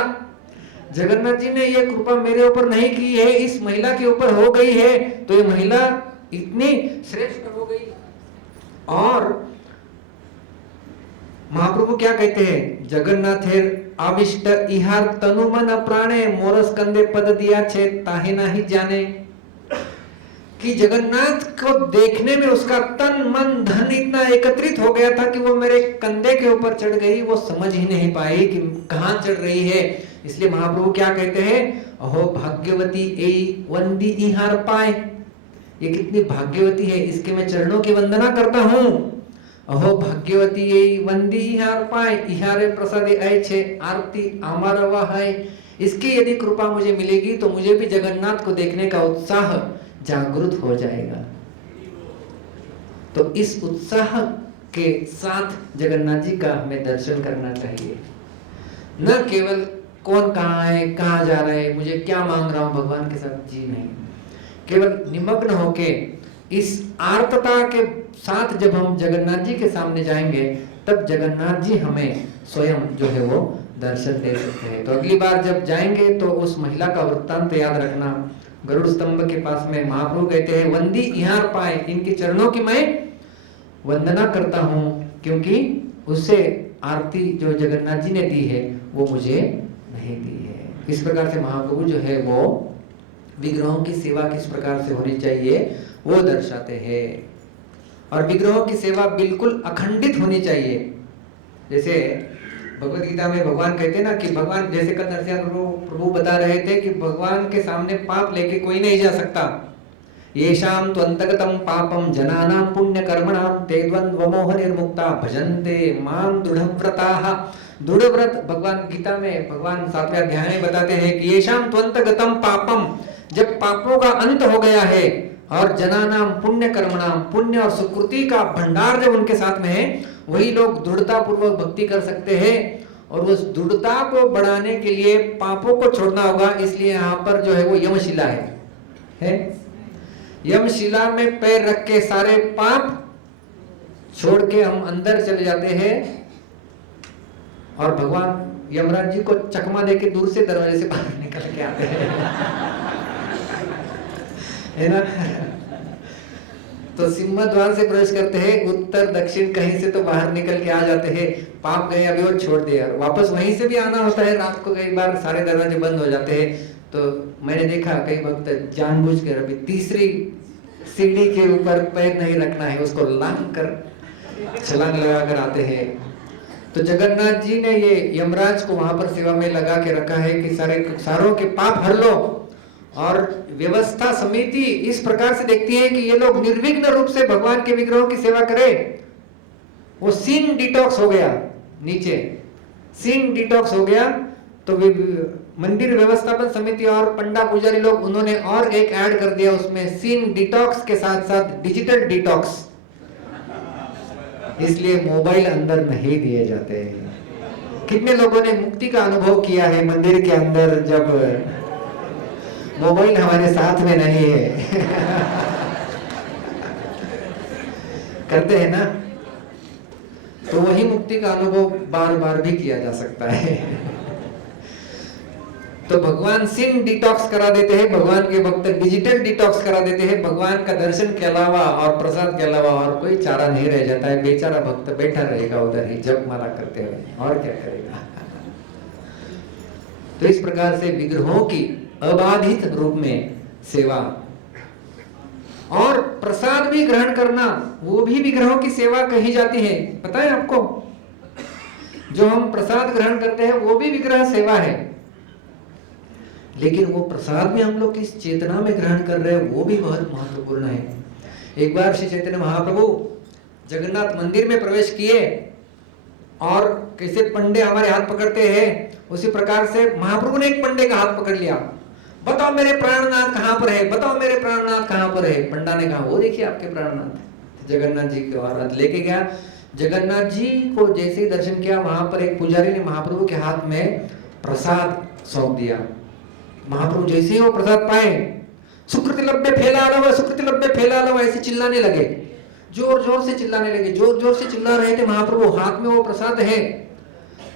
जगन्नाथ जी ने ये कृपा मेरे ऊपर नहीं की है, इस महिला के ऊपर हो गई है, तो ये महिला इतनी श्रेष्ठ हो गई। और महाप्रभु क्या कहते हैं, जगन्नाथेर आविष्ट इहार तनु मन प्राणे, मोर स्कंदे पद दिया छे ताहे नाही जाने। कि जगन्नाथ को देखने में उसका तन मन धन इतना एकत्रित हो गया था कि वो मेरे कंधे के ऊपर चढ़ गई, वो समझ ही नहीं पाई कि कहां चढ़ रही है। इसलिए महाप्रभु क्या कहते हैं, अहो भाग्यवती ए वंदी इहार पाए, ये कितनी भाग्यवती है, इसके मैं चरणों की वंदना करता हूँ। अहो भाग्यवती ए वंदी इहार पाए, इहारे प्रसादे आए छे आरती आमार वहाय। इसकी यदि कृपा मुझे मिलेगी तो मुझे भी जगन्नाथ को देखने का उत्साह जागृत हो जाएगा। तो इस उत्साह के साथ जगन्नाथ जी का हमें दर्शन करना चाहिए। न केवल कौन कहाँ है, कहाँ जा रहा है, मुझे क्या मांग रहा हूं भगवान के साथ, जी नहीं। केवल निमग्न होके इस आर्तता के साथ जब हम जगन्नाथ जी के सामने जाएंगे, तब जगन्नाथ जी हमें स्वयं जो है वो दर्शन दे सकते हैं। तो अगली बार जब जाएंगे तो उस महिला का वृत्तांत याद रखना। गरुड़ स्तंभ के पास में महाप्रभु कहते हैं वंदी इहार पाए, इनके चरणों की मैं वंदना करता हूं, क्योंकि उससे आरती जो जगन्नाथ जी ने दी है वो मुझे नहीं दी है। इस प्रकार से महाप्रभु जो है वो विग्रहों की सेवा किस प्रकार से होनी चाहिए वो दर्शाते हैं। और विग्रहों की सेवा बिल्कुल अखंडित होनी चाहिए। जैसे भगवत गीता में भगवान कहते हैं ना कि भगवान, जैसे कल नरसिंह प्रभु बता रहे थे कि भगवान के सामने पाप लेके कोई नहीं जा सकता। येषां त्वन्तगतं पापं जनानां पुण्यकर्मणां ते द्वन्द्व मोह निर्मुक्ता भजन्ते मां दृढ़व्रताः। दृढ़व्रत भगवान गीता में भगवान 7वें अध्याय में बताते हैं कि येषां त्वन्तगतं पापम, जब पापों का अंत हो गया है और जनानां पुण्यकर्मणां, पुण्य और सुकृति का भंडार जब उनके साथ में है, वही लोग दृढ़ता पूर्वक भक्ति कर सकते हैं। और उस दृढ़ता को बढ़ाने के लिए पापों को छोड़ना होगा। इसलिए यहाँ पर जो है वो यमशिला है? यमशिला में पैर रख के सारे पाप छोड़ के हम अंदर चले जाते हैं और भगवान यमराज जी को चकमा देके दूर से दरवाजे से बाहर निकल के आते हैं है ना। तो सिंह द्वार से प्रवेश करते हैं, उत्तर दक्षिण कहीं से तो बाहर निकल के आ जाते हैं। पाप गए अभी और छोड़ दिया, वापस वहीं से भी आना होता है। रात को कई बार सारे दरवाजे बंद हो जाते हैं, तो मैंने देखा कई वक्त जानबूझकर अभी तीसरी सीढ़ी के ऊपर पैर नहीं रखना है, उसको लांग कर छलांग लगा कर आते हैं। तो जगन्नाथ जी ने ये यमराज को वहां पर सेवा में लगा के रखा है कि सारों के पाप हर लो। और व्यवस्था समिति इस प्रकार से देखती है कि ये लोग निर्विघ्न रूप से भगवान के विग्रहों की सेवा करें। वो सीन डिटॉक्स हो गया, नीचे सीन डिटॉक्स हो गया। तो मंदिर व्यवस्थापन समिति और पंडा पुजारी लोग उन्होंने और एक ऐड कर दिया उसमें, सीन डिटॉक्स के साथ साथ डिजिटल डिटॉक्स। इसलिए मोबाइल अंदर नहीं दिए जाते हैं। कितने लोगों ने मुक्ति का अनुभव किया है मंदिर के अंदर जब मोबाइल हमारे साथ में नहीं है करते हैं ना। तो वही मुक्ति का अनुभव बार बार भी किया जा सकता है तो भगवान सिन डिटॉक्स करा देते हैं, भगवान के भक्त डिजिटल डिटॉक्स करा देते हैं। भगवान का दर्शन के अलावा और प्रसाद के अलावा और कोई चारा नहीं रह जाता है। बेचारा भक्त बैठा रहेगा उधर ही जप माला करते हुए, और क्या करेगा। तो इस प्रकार से विग्रहों की अबाधित रूप में सेवा और प्रसाद भी ग्रहण करना, वो भी विग्रहों की सेवा कही जाती है। पता है आपको, जो हम प्रसाद ग्रहण करते हैं वो भी विग्रह सेवा है, लेकिन वो प्रसाद भी हम लोग किस चेतना में ग्रहण कर रहे हैं वो भी बहुत महत्वपूर्ण है। एक बार श्री चैतन्य महाप्रभु जगन्नाथ मंदिर में प्रवेश किए और कैसे पंडे हमारे हाथ पकड़ते हैं उसी प्रकार से महाप्रभु ने एक पंडे का हाथ पकड़ लिया। बताओ मेरे प्राणनाथ कहाँ पर है, बताओ मेरे प्राणनाथ कहाँ पर है। पंडा ने कहा वो देखिए आपके प्राणनाथ। जगन्नाथ जी के हाथ लेके गया, जगन्नाथ जी को जैसे ही दर्शन किया वहां पर एक पुजारी ने महाप्रभु के हाथ में प्रसाद सौंप दिया। महाप्रभु जैसे ही वो प्रसाद पाए, सुकृति लब्बे फैला लव, सुकृति लब्बे फैला लव, ऐसे चिल्लाने लगे, जोर जोर से चिल्लाने लगे, जोर जोर से चिल्ला रहे थे महाप्रभु। हाथ में वो प्रसाद है।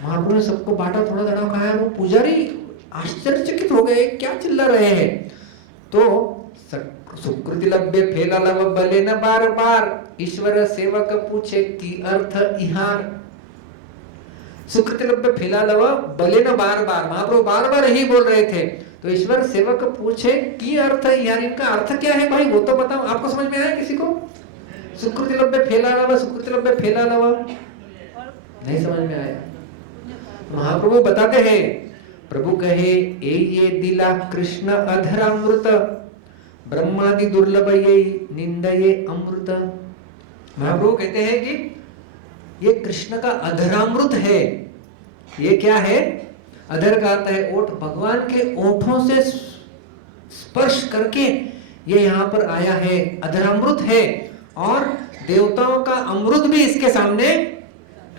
महाप्रभु ने सबको बांटा, थोड़ा थोड़ा खाया। वो पुजारी आश्चर्यचकित हो गए, क्या चिल्ला रहे हैं। तो सुकृति लब्बे फैला लव बले न बार बार, ईश्वर सेवक पूछे की अर्थ इहार। सुकृति लब्बे फैला लव बले न बार बार, महाप्रभु बार बार यही बोल रहे थे। तो ईश्वर सेवक पूछे की अर्थ इहार, इनका अर्थ क्या है भाई वो तो बताओ। आपको समझ में आया किसी को? सुकृति लब्बे फैला लव, सुकृति लब्बे फैला लव, नहीं समझ में आया। महाप्रभु बताते हैं, प्रभु कहे ए ये दिला कृष्ण अधरामृत, ब्रह्मादि दुर्लभ ये निंदये अमृत। महाप्रभु कहते हैं कि ये कृष्ण का अधरामृत है। ये क्या है? अधर का अर्थ है ओठ। भगवान के ओठों से स्पर्श करके ये यहाँ पर आया है, अधरामृत है। और देवताओं का अमृत भी इसके सामने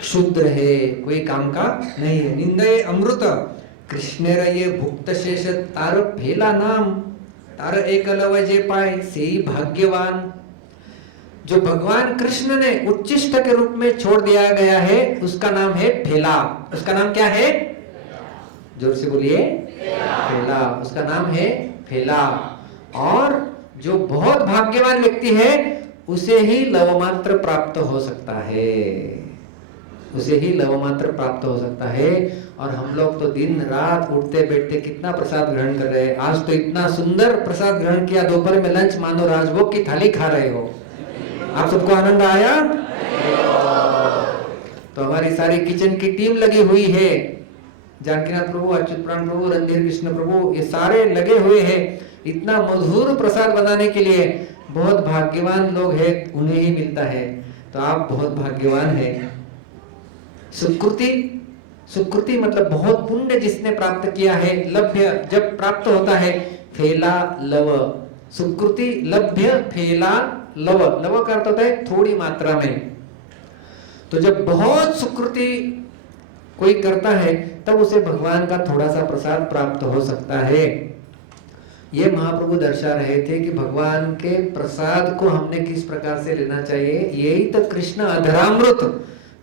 शुद्ध है, कोई काम का नहीं है। निंदये अमृत कृष्णेर ये भुक्त शेष तार फेला नाम, तार एक लवजे पाए से ही भाग्यवान। जो भगवान कृष्ण ने उच्चिष्ट के रूप में छोड़ दिया गया है उसका नाम है फेला। उसका नाम क्या है? जोर से बोलिए, फेला। उसका नाम है फेला। और जो बहुत भाग्यवान व्यक्ति है उसे ही लवमात्र प्राप्त हो सकता है, उसे ही लवमात्र प्राप्त हो सकता है। और हम लोग तो दिन रात उठते बैठते कितना प्रसाद ग्रहण कर रहे हैं। आज तो इतना सुंदर प्रसाद ग्रहण किया, दोपहर में लंच मानो राजभोग की थाली खा रहे हो। आप सबको आनंद आया? तो हमारी सारी किचन की टीम लगी हुई है, जानकीनाथ प्रभु, अच्युत प्राण प्रभु, रणधीर कृष्ण प्रभु, ये सारे लगे हुए हैं इतना मधुर प्रसाद बनाने के लिए। बहुत भाग्यवान लोग हैं, उन्हें ही मिलता है। तो आप बहुत भाग्यवान हैं। सुकृति, सुकृति मतलब बहुत पुण्य जिसने प्राप्त किया है। लभ्य जब प्राप्त होता है, फेला लव। सुकृति लभ्य फेला लव, लव का अर्थ होता है थोड़ी मात्रा में। तो जब बहुत सुकृति कोई करता है तब उसे भगवान का थोड़ा सा प्रसाद प्राप्त हो सकता है। ये महाप्रभु दर्शा रहे थे कि भगवान के प्रसाद को हमने किस प्रकार से लेना चाहिए। यही तो कृष्ण अधरामृत,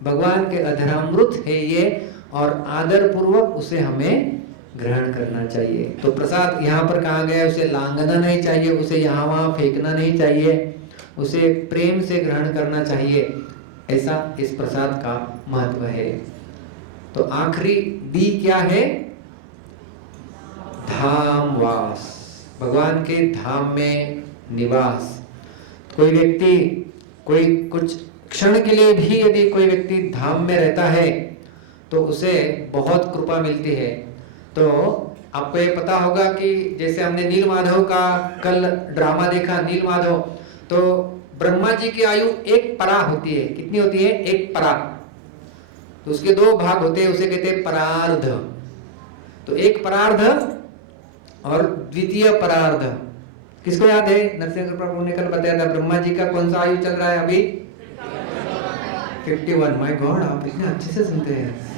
भगवान के अधरामृत है ये, और आदर पूर्वक उसे हमें ग्रहण करना चाहिए। तो प्रसाद यहाँ पर कहा गया, उसे लांघना नहीं चाहिए, उसे यहाँ वहाँ फेंकना नहीं चाहिए, उसे प्रेम से ग्रहण करना चाहिए। ऐसा इस प्रसाद का महत्व है। तो आखिरी डी क्या है? धामवास, भगवान के धाम में निवास। कोई व्यक्ति कोई कुछ क्षण के लिए भी यदि कोई व्यक्ति धाम में रहता है तो उसे बहुत कृपा मिलती है। तो आपको ये पता होगा कि जैसे हमने नील माधव का कल ड्रामा देखा, नील माधव, तो ब्रह्मा जी की आयु एक परा होती है। कितनी होती है? एक परा। तो उसके दो भाग होते हैं, उसे कहते हैं परार्ध। तो एक परार्ध और द्वितीय परार्ध। किसको याद है? नरसिंह प्रभु ने कल बताया था ब्रह्मा जी का कौन सा आयु चल रहा है अभी? 51। माय गॉड, आप इतने अच्छे से सुनते हैं।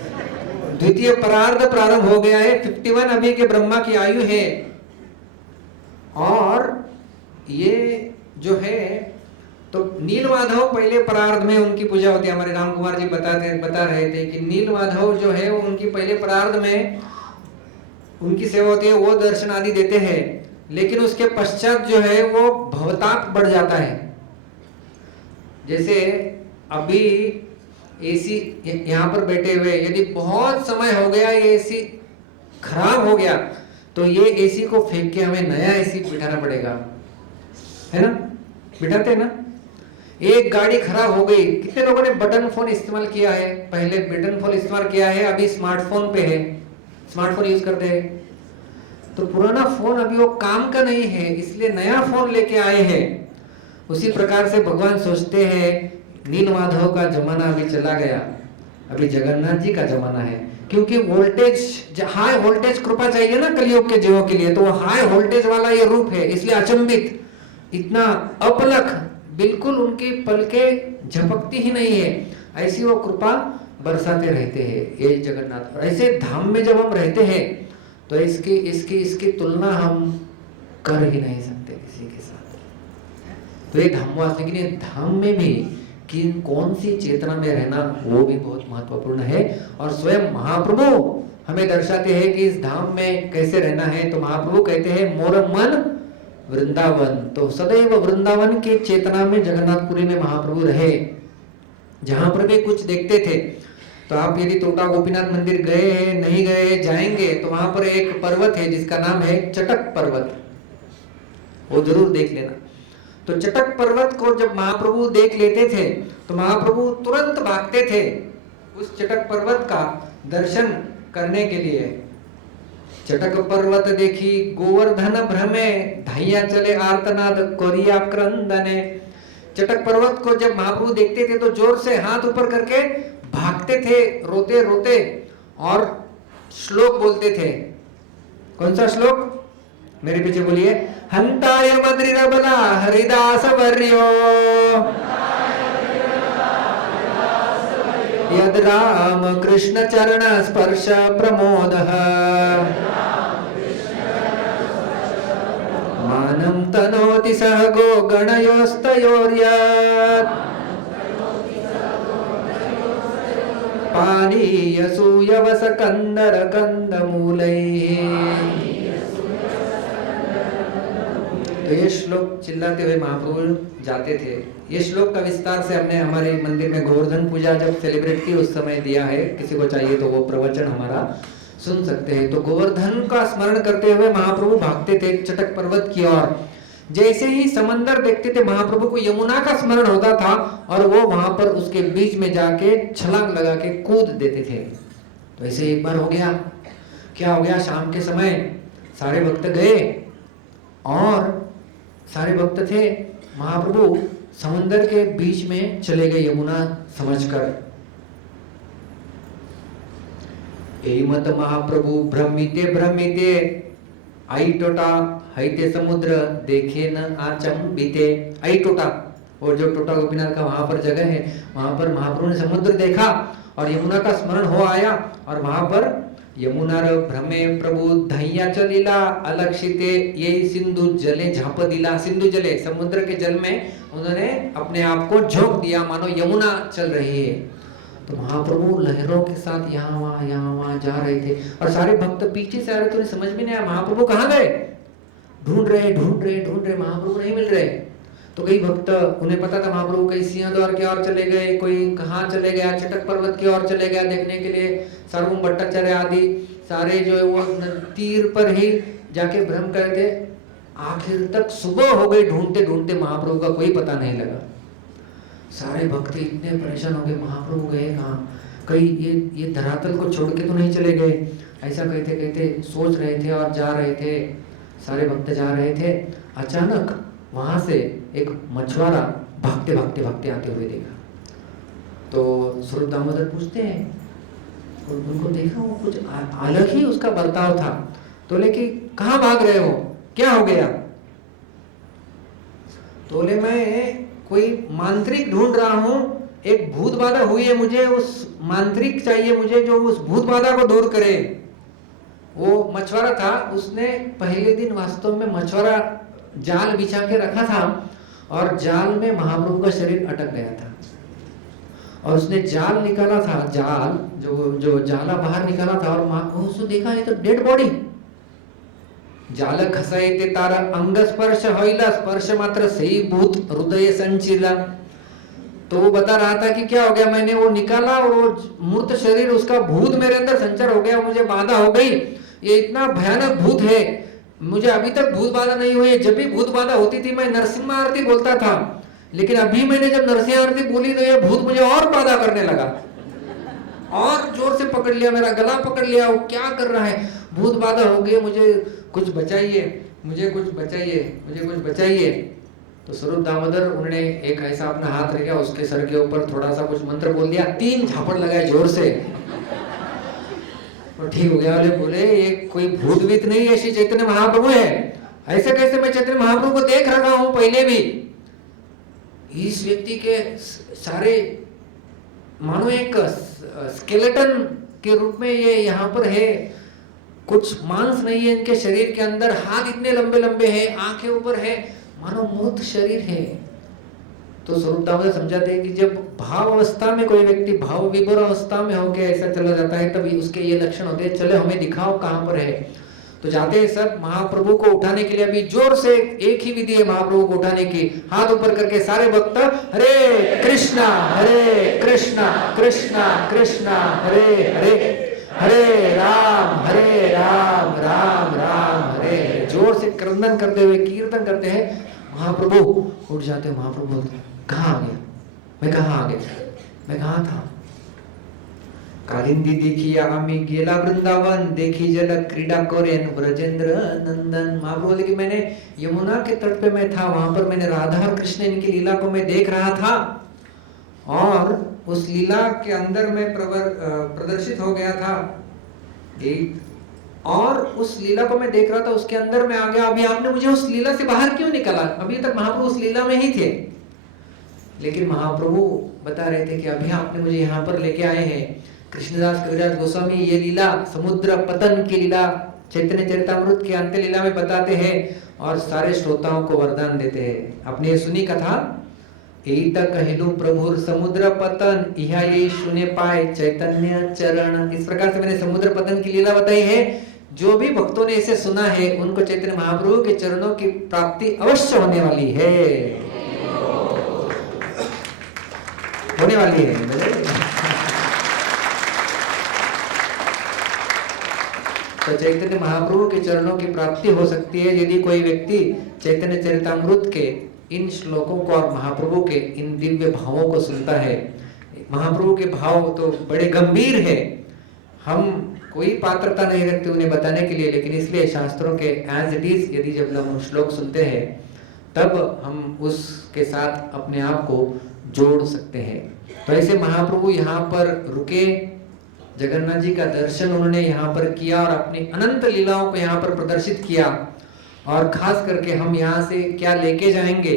द्वितीय परार्ध प्रारंभ हो गया है, 51 अभी के ब्रह्मा की आयु है। और ये जो है तो नील माधव पहले परार्ध में उनकी पूजा होती है। हमारे राम कुमार जी बता रहे थे कि नील माधव जो है वो उनकी पहले परार्ध में उनकी सेवा होती है, वो दर्शन आदि देते हैं, लेकिन उसके पश्चात जो है वो भवताप बढ़ जाता है। जैसे अभी एसी यहाँ पर बैठे हुए, यदि बहुत समय हो गया ये एसी खराब हो गया, तो ये एसी को फेंक के हमें नया एसी बिठाना पड़ेगा, है ना? बिठाते हैं ना? एक गाड़ी खराब हो गई, कितने लोगों ने बटन फोन इस्तेमाल किया है? पहले बटन फोन इस्तेमाल किया है, अभी स्मार्टफोन पे है, स्मार्टफोन यूज करते हैं। तो पुराना फोन अभी वो काम का नहीं है, इसलिए नया फोन लेके आए हैं। उसी प्रकार से भगवान सोचते हैं नील माधव का जमाना अभी चला गया, अभी जगन्नाथ जी का जमाना है, क्योंकि वोल्टेज, हाई वोल्टेज कृपा चाहिए ना कलयुग के जीवों के लिए, तो वो हाई वोल्टेज वाला ये रूप है, इसलिए अचंबित, इतना अपलक, बिल्कुल उनकी पलकें झपकती ही नहीं है, ऐसी वो कृपा बरसाते रहते हैं ये जगन्नाथ। और ऐसे धाम में जब हम रहते हैं तो इसकी इसकी इसकी तुलना हम कर ही नहीं सकते किसी के साथ। तो ये धामवास, लेकिन ये धाम में भी किन कौन सी चेतना में रहना, वो भी बहुत महत्वपूर्ण है। और स्वयं महाप्रभु हमें दर्शाते हैं कि इस धाम में कैसे रहना है। तो महाप्रभु कहते हैं मोर मन वृंदावन, तो सदैव वृंदावन की चेतना में जगन्नाथपुरी में महाप्रभु रहे। जहां पर भी कुछ देखते थे, तो आप यदि टोटा गोपीनाथ मंदिर गए हैं, नहीं गए, जाएंगे, तो वहां पर एक पर्वत है जिसका नाम है चटक पर्वत, वो जरूर देख लेना। तो चटक पर्वत को जब महाप्रभु देख लेते थे तो महाप्रभु तुरंत भागते थे उस चटक पर्वत का दर्शन करने के लिए। चटक पर्वत देखी गोवर्धन भ्रमे, धाइया चले आर्तनाद कोरिया क्रंदने। चटक पर्वत को जब महाप्रभु देखते थे तो जोर से हाथ ऊपर करके भागते थे रोते रोते, और श्लोक बोलते थे। कौन सा श्लोक? मेरे पीछे बोलिए। हंताय मद्रिरबला हरिदास वर्यो, यद राम कृष्ण चरण स्पर्श प्रमोदः, मानं तनोति सह गो गणयोस्तयोर्यत्, पानीयसूयवस कंदर कंदमूलैः। तो ये श्लोक चिल्लाते हुए महाप्रभु जाते थे। ये श्लोक का विस्तार से हमने हमारे मंदिर में गोवर्धन पूजा जब सेलिब्रेट की उस समय दिया है, किसी को चाहिए तो वो प्रवचन हमारा सुन सकते हैं। तो गोवर्धन का स्मरण करते हुए महाप्रभु भागते थे चटक पर्वत की ओर। जैसे ही समंदर देखते थे महाप्रभु को यमुना का स्मरण होता था, और वो वहां पर उसके बीच में जाके छलांग लगा के कूद देते थे। तो ऐसे एक बार हो गया, क्या हो गया, शाम के समय सारे भक्त गए, और सारे भक्त थे, महाप्रभु समंदर के बीच में चले गए यमुना समझकर। मत महाप्रभु भ्रमिते भ्रमिते आई टोटा हईते समुद्र देखे न आचंबिते। आई टोटा, और जो टोटा गोपीनाथ का वहां पर जगह है, वहां पर महाप्रभु ने समुद्र देखा और यमुना का स्मरण हो आया, और वहां पर यमुनार भ्रमे प्रभु धैया चलीला अलक्षिते ये सिंधु जले झाप दिला। सिंधु जले, समुद्र के जल में उन्होंने अपने आप को झोंक दिया, मानो यमुना चल रही है। तो महाप्रभु लहरों के साथ यहाँ वहां जा रहे थे, और सारे भक्त पीछे से आ रहे थे। उन्हें समझ में नहीं आया महाप्रभु कहाँ गए, ढूंढ रहे, महाप्रभु नहीं मिल रहे। तो कई भक्त, उन्हें पता था महाप्रभु कहीं सिंहद्वार की ओर चले गए, कोई कहाँ चले गया, चटक पर्वत की ओर चले गया देखने के लिए। सार्वभौम भट्टाचार्य आदि सारे जो है वो तीर पर ही जाके भ्रम करते। आखिर तक सुबह हो गई, ढूंढते ढूंढते महाप्रभु का कोई पता नहीं लगा। सारे भक्त इतने परेशान हो गए, महाप्रभु गए कहाँ, कहीं ये धरातल को छोड़ के तो नहीं चले गए। ऐसा कहते कहते सोच रहे थे और जा रहे थे, सारे भक्त जा रहे थे। अचानक वहां से एक मछुआरा भागते भागते भागते आते हुए देखा। तो स्वरूप दामोदर पूछते हैं, और उनको देखा वो कुछ अलग ही उसका बर्ताव था। तो लेकिन कहाँ भाग रहे हो, क्या हो गया? तो बोले मैं कोई मांत्रिक ढूंढ रहा हूँ, एक भूत बाधा हुई है, मुझे उस मांत्रिक चाहिए मुझे जो उस भूत बाधा को दूर करे। वो मछुआरा था, उसने पहले दिन वास्तव में मछुआरा जाल बिछा के रखा था, और जाल में महाप्रभु का शरीर अटक गया था, और उसने जाल निकाला था, जाल जो जाला बाहर निकाला था, और उसने देखा ये तो डेड बॉडी, जाल खसायते तारा अंग स्पर्श होइला, स्पर्श मात्र सही भूत हृदय संचिला। तो वो बता रहा था कि क्या हो गया, मैंने वो निकाला और वो मूर्त शरीर, उसका भूत मेरे अंदर संचार हो गया, मुझे बाधा हो गई। ये इतना भयानक भूत है, मुझे अभी तक भूत बाधा नहीं हुई। जब भी भूत बाधा होती थी मैं नरसिम्हा आरती बोलता था, लेकिन अभी मैंने जब नरसिम्हा आरती बोली तो ये भूत मुझे और बाधा करने लगा, और जोर से पकड़ लिया, मेरा गला पकड़ लिया। वो क्या कर रहा है, भूत बाधा हो गई, मुझे कुछ बचाइए, मुझे कुछ बचाइए, मुझे कुछ बचाइए। तो स्वरूप दामोदर उन्होंने एक ऐसा अपना हाथ रखा, उसके सर के ऊपर थोड़ा सा कुछ मंत्र बोल दिया, 3 झापड़ लगाए जोर से, और ठीक हो गया। वाले बोले ये कोई भूतवीत नहीं, ऐसी चैतन्य महाप्रभु है। ऐसे कैसे, मैं चैतन्य महाप्रभु को देख रखा हूं पहले भी। इस व्यक्ति के सारे मानो एक स्केलेटन के रूप में ये यहाँ पर है, कुछ मांस नहीं है इनके शरीर के अंदर, हाथ इतने लंबे लंबे हैं, आंखें ऊपर है, मानो मूर्त शरीर है। तो स्वरूप दामोदर समझाते हैं कि जब भाव अवस्था में कोई व्यक्ति भाव विभोर अवस्था में होकर ऐसा चला जाता है, तभी उसके ये लक्षण होते हैं, चले हमें दिखाओ कहां पर है। तो जाते हैं सब महाप्रभु को उठाने के लिए, अभी जोर से एक ही विधि है महाप्रभु को उठाने की, हाथ ऊपर करके सारे भक्त हरे कृष्णा कृष्णा कृष्णा हरे हरे, हरे राम राम राम हरे हरे, जोर से क्रंदन करते हुए कीर्तन करते हैं। महाप्रभु उठ जाते, महाप्रभु कहाँ आ गया, मैं कहाँ आ गया, मैं कहाँ था। कालिंदी देखी आम्ही गेला वृंदावन, देखी जल क्रीडा करेन ब्रजेंद्र नंदन। महाप्रभु बोले कि मैंने यमुना के तट पे मैं था, वहां पर मैंने राधा और कृष्ण इनकी लीला को मैं देख रहा था, और उस लीला के अंदर मैं प्रदर्शित हो गया था, और उस लीला को मैं देख रहा था, उसके अंदर मैं आ गया। अभी आपने मुझे उस लीला से बाहर क्यों निकाला, अभी तक महाप्रभु उस लीला में ही थे। लेकिन महाप्रभु बता रहे थे कि अभी आपने मुझे यहाँ पर लेके आए हैं। कृष्णदास कविराज गोस्वामी ये लीला समुद्र पतन की लीला चैतन्य चरितामृत के अंत्य लीला में बताते हैं, और सारे श्रोताओं को वरदान देते हैं। आपने ये सुनी कथा, एत कहलु प्रभुर समुद्र पतन, इहा ये सुने पाए चैतन्य चरण। इस प्रकार से मैंने समुद्र पतन की लीला बताई है। जो भी भक्तों ने इसे सुना है उनको चैतन्य महाप्रभु के चरणों की प्राप्ति अवश्य होने वाली है, होने वाली है। तो चैतन्य महाप्रभु के चरणों की प्राप्ति हो सकती है यदि कोई व्यक्ति चैतन्य चरितामृत के इन श्लोकों को और महाप्रभु के इन दिव्य भावों को सुनता है। महाप्रभु के भाव तो बड़े गंभीर है, हम कोई पात्रता नहीं रखते उन्हें बताने के लिए, लेकिन इसलिए शास्त्रों के एज इट इज यदि जब हम श्लोक सुनते हैं तब हम उसके साथ अपने आप को जोड़ सकते हैं। तो ऐसे महाप्रभु यहाँ पर रुके, जगन्नाथ जी का दर्शन उन्होंने यहाँ पर किया और अपनी अनंत लीलाओं को यहाँ पर प्रदर्शित किया। और खास करके हम यहाँ से क्या लेके जाएंगे,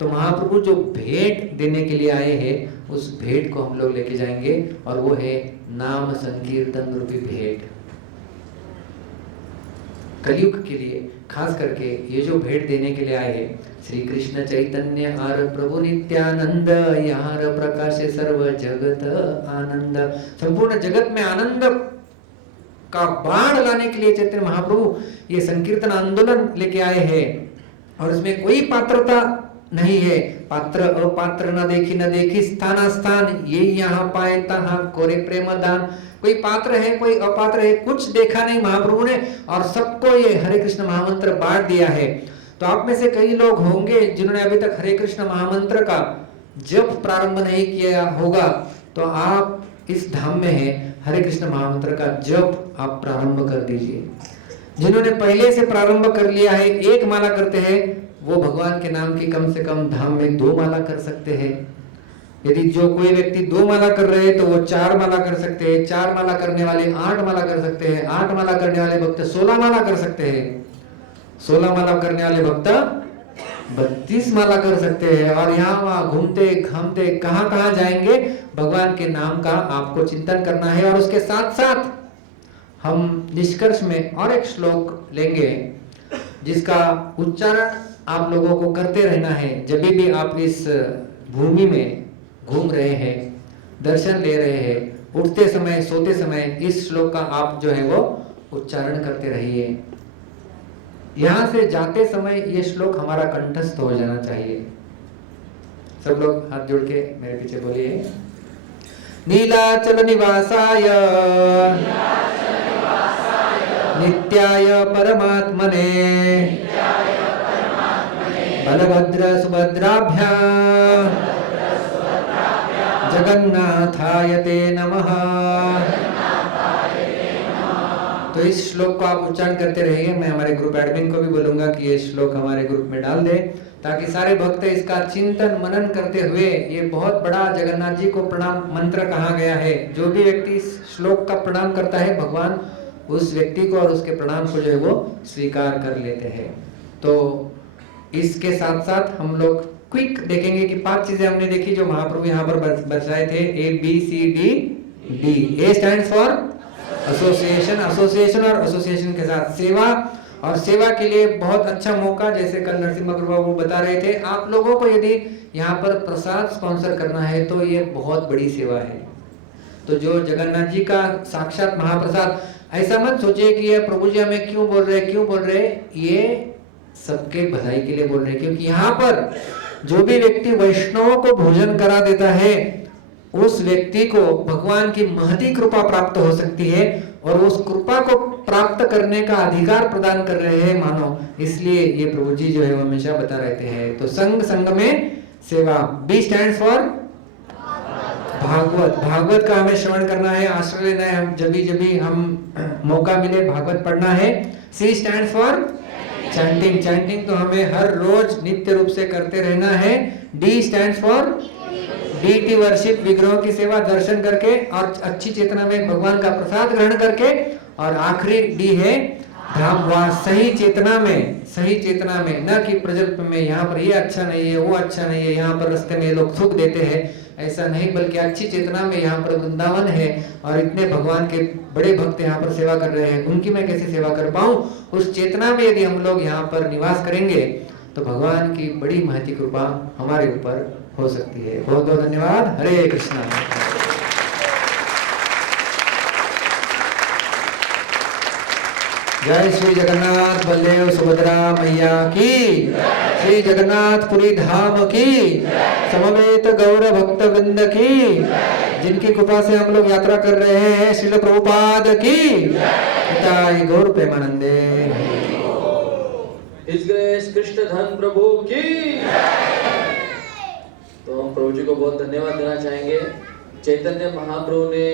तो महाप्रभु जो भेंट देने के लिए आए हैं उस भेंट को हम लोग लेके जाएंगे, और वो है नाम संकीर्तन रूपी भेंट। कलयुग के लिए खास करके ये जो भेंट देने के लिए आए हैं, श्री कृष्ण चैतन्य हर प्रभु नित्यानंद, यार प्रकाश सर्व जगत आनंद। संपूर्ण जगत में आनंद का बाण लाने के लिए चैतन्य महाप्रभु ये संकीर्तन आंदोलन लेके आए हैं, और इसमें कोई पात्रता नहीं है। पात्र अपात्र न देखी स्थान स्थान, ये यहाँ पाए तहाँ कोरे प्रेम दान। कोई पात्र है कोई अपात्र है, कुछ देखा नहीं महाप्रभु ने, और सबको ये हरे कृष्ण महामंत्र बांट दिया है। तो आप में से कई लोग होंगे जिन्होंने अभी तक हरे कृष्ण महामंत्र का जप प्रारंभ नहीं किया होगा, तो आप इस धाम में हैं, हरे कृष्ण महामंत्र का जप आप प्रारंभ कर दीजिए। जिन्होंने पहले से प्रारंभ कर लिया है, एक माला करते हैं, वो भगवान के नाम की कम से कम धाम में 2 माला कर सकते हैं। यदि जो कोई व्यक्ति 2 माला कर रहे हैं तो वो 4 माला कर सकते हैं, 4 माला करने वाले 8 माला कर सकते हैं, 8 माला करने वाले भक्त 16 माला कर सकते हैं, 16 माला करने वाले भक्त 32 माला कर सकते हैं। और यहाँ वहाँ घूमते घामते कहाँ कहाँ जाएंगे, भगवान के नाम का आपको चिंतन करना है। और उसके साथ साथ हम निष्कर्ष में और एक श्लोक लेंगे जिसका उच्चारण आप लोगों को करते रहना है। जब भी आप इस भूमि में घूम रहे हैं, दर्शन ले रहे हैं, उठते समय सोते समय इस श्लोक का आप जो है वो उच्चारण करते रहिए। यहाँ से जाते समय ये श्लोक हमारा कंठस्थ हो जाना चाहिए। सब लोग हाथ जोड़ के मेरे पीछे बोलिए। नीलाचल निवासाय नित्याय परमात्मने बलभद्र सुभद्राभ्यां जगन्नाथाय ते नमः। तो इस श्लोक को आप उच्चारण करते रहिए। मैं हमारे ग्रुप एडमिन को भी बोलूंगा कि ये श्लोक हमारे ग्रुप में डाल दे, ताकि सारे भक्त इसका चिंतन मनन करते हुए, ये बहुत बड़ा जगन्नाथ जी को प्रणाम मंत्र कहा गया है। जो भी व्यक्ति इस श्लोक का प्रणाम करता है, भगवान उस व्यक्ति को और उसके प्रणाम को जो है वो स्वीकार कर लेते हैं। तो इसके साथ साथ हम लोग क्विक देखेंगे कि 5 चीजें हमने देखी जो महाप्रभु यहाँ पर बचाए थे। ABCD। A stands for association, association और एसोसिएशन के साथ सेवा, और सेवा के लिए बहुत अच्छा मौका, जैसे कल नरसिम्हा गुरु बाबू बता रहे थे, आप लोगों को यदि यहाँ पर प्रसाद स्पॉन्सर करना है तो ये बहुत बड़ी सेवा है। तो जो जगन्नाथ जी का साक्षात महाप्रसाद, ऐसा मत सोचिए कि ये प्रभु जी हमें क्यों बोल रहे, ये सबके भलाई के लिए बोल रहे हैं। क्योंकि यहाँ पर जो भी व्यक्ति वैष्णवों को भोजन करा देता है, उस व्यक्ति को भगवान की महती कृपा प्राप्त हो सकती है, और उस कृपा को प्राप्त करने का अधिकार प्रदान कर रहे हैं मानो। इसलिए ये प्रभु जी जो है वो हमेशा बता रहते हैं। तो संग संग में सेवा। B stands for Bhagavat. Bhagavat का हमें श्रवण करना है, आश्रय लेना है, जब भी हम मौका मिले भागवत पढ़ना है। C stands for chanting. Chanting तो हमें हर रोज नित्य रूप से करते रहना है। D stands for deity worship, विग्रहों की सेवा, दर्शन करके और अच्छी चेतना में भगवान का प्रसाद ग्रहण करके। और आखिरी डी है धामवास, सही चेतना में, न कि प्रजल्प में, यहाँ पर ये अच्छा नहीं है, वो अच्छा नहीं है, यहाँ पर रास्ते में लोग सुख देते हैं, ऐसा नहीं, बल्कि अच्छी चेतना में यहाँ पर वृंदावन है और इतने भगवान के बड़े भक्त यहाँ पर सेवा कर रहे हैं, उनकी मैं कैसे सेवा कर पाऊं। उस चेतना में यदि हम लोग यहाँ पर निवास करेंगे तो भगवान की बड़ी महती कृपा हमारे ऊपर हो सकती है। बहुत बहुत धन्यवाद। हरे कृष्णा। जय श्री जगन्नाथ बलदेव सुभद्रा मैया की, श्री जगन्नाथ पुरी धाम की, समवेत गौर भक्त वृंद की, जिनकी कृपा से हम लोग यात्रा कर रहे हैं, श्रील प्रभुपाद की, निताई गौर प्रेमानंदे। His Grace कृष्ण धन प्रभु की। तो हम प्रभु जी को बहुत धन्यवाद देना चाहेंगे। चैतन्य महाप्रभु ने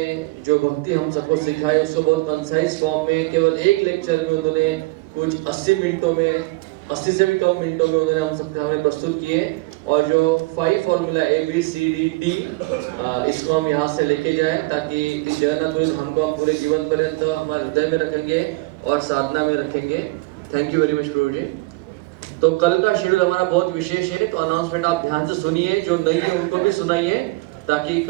जो भक्ति हम सबको सिखाई, उसको बहुत कंसाइज फॉर्म में केवल एक लेक्चर में उन्होंने कुछ 80 मिनटों में, 80 से भी कम मिनटों में उन्होंने हम सबके सामने प्रस्तुत किए। और जो 5 फॉर्मूला ABCD इसको हम यहाँ से लेके जाएं, ताकि इस जगन्नाथपुरी धाम को हम पूरे जीवन पर्यंत हमारे हृदय में रखेंगे और साधना में रखेंगे। थैंक यू वेरी मच प्रभु जी। तो कल का शेड्यूल हमारा बहुत विशेष है, तो अनाउंसमेंट आप ध्यान से सुनिए, जो नहीं है उनको भी सुनाइए, ताकि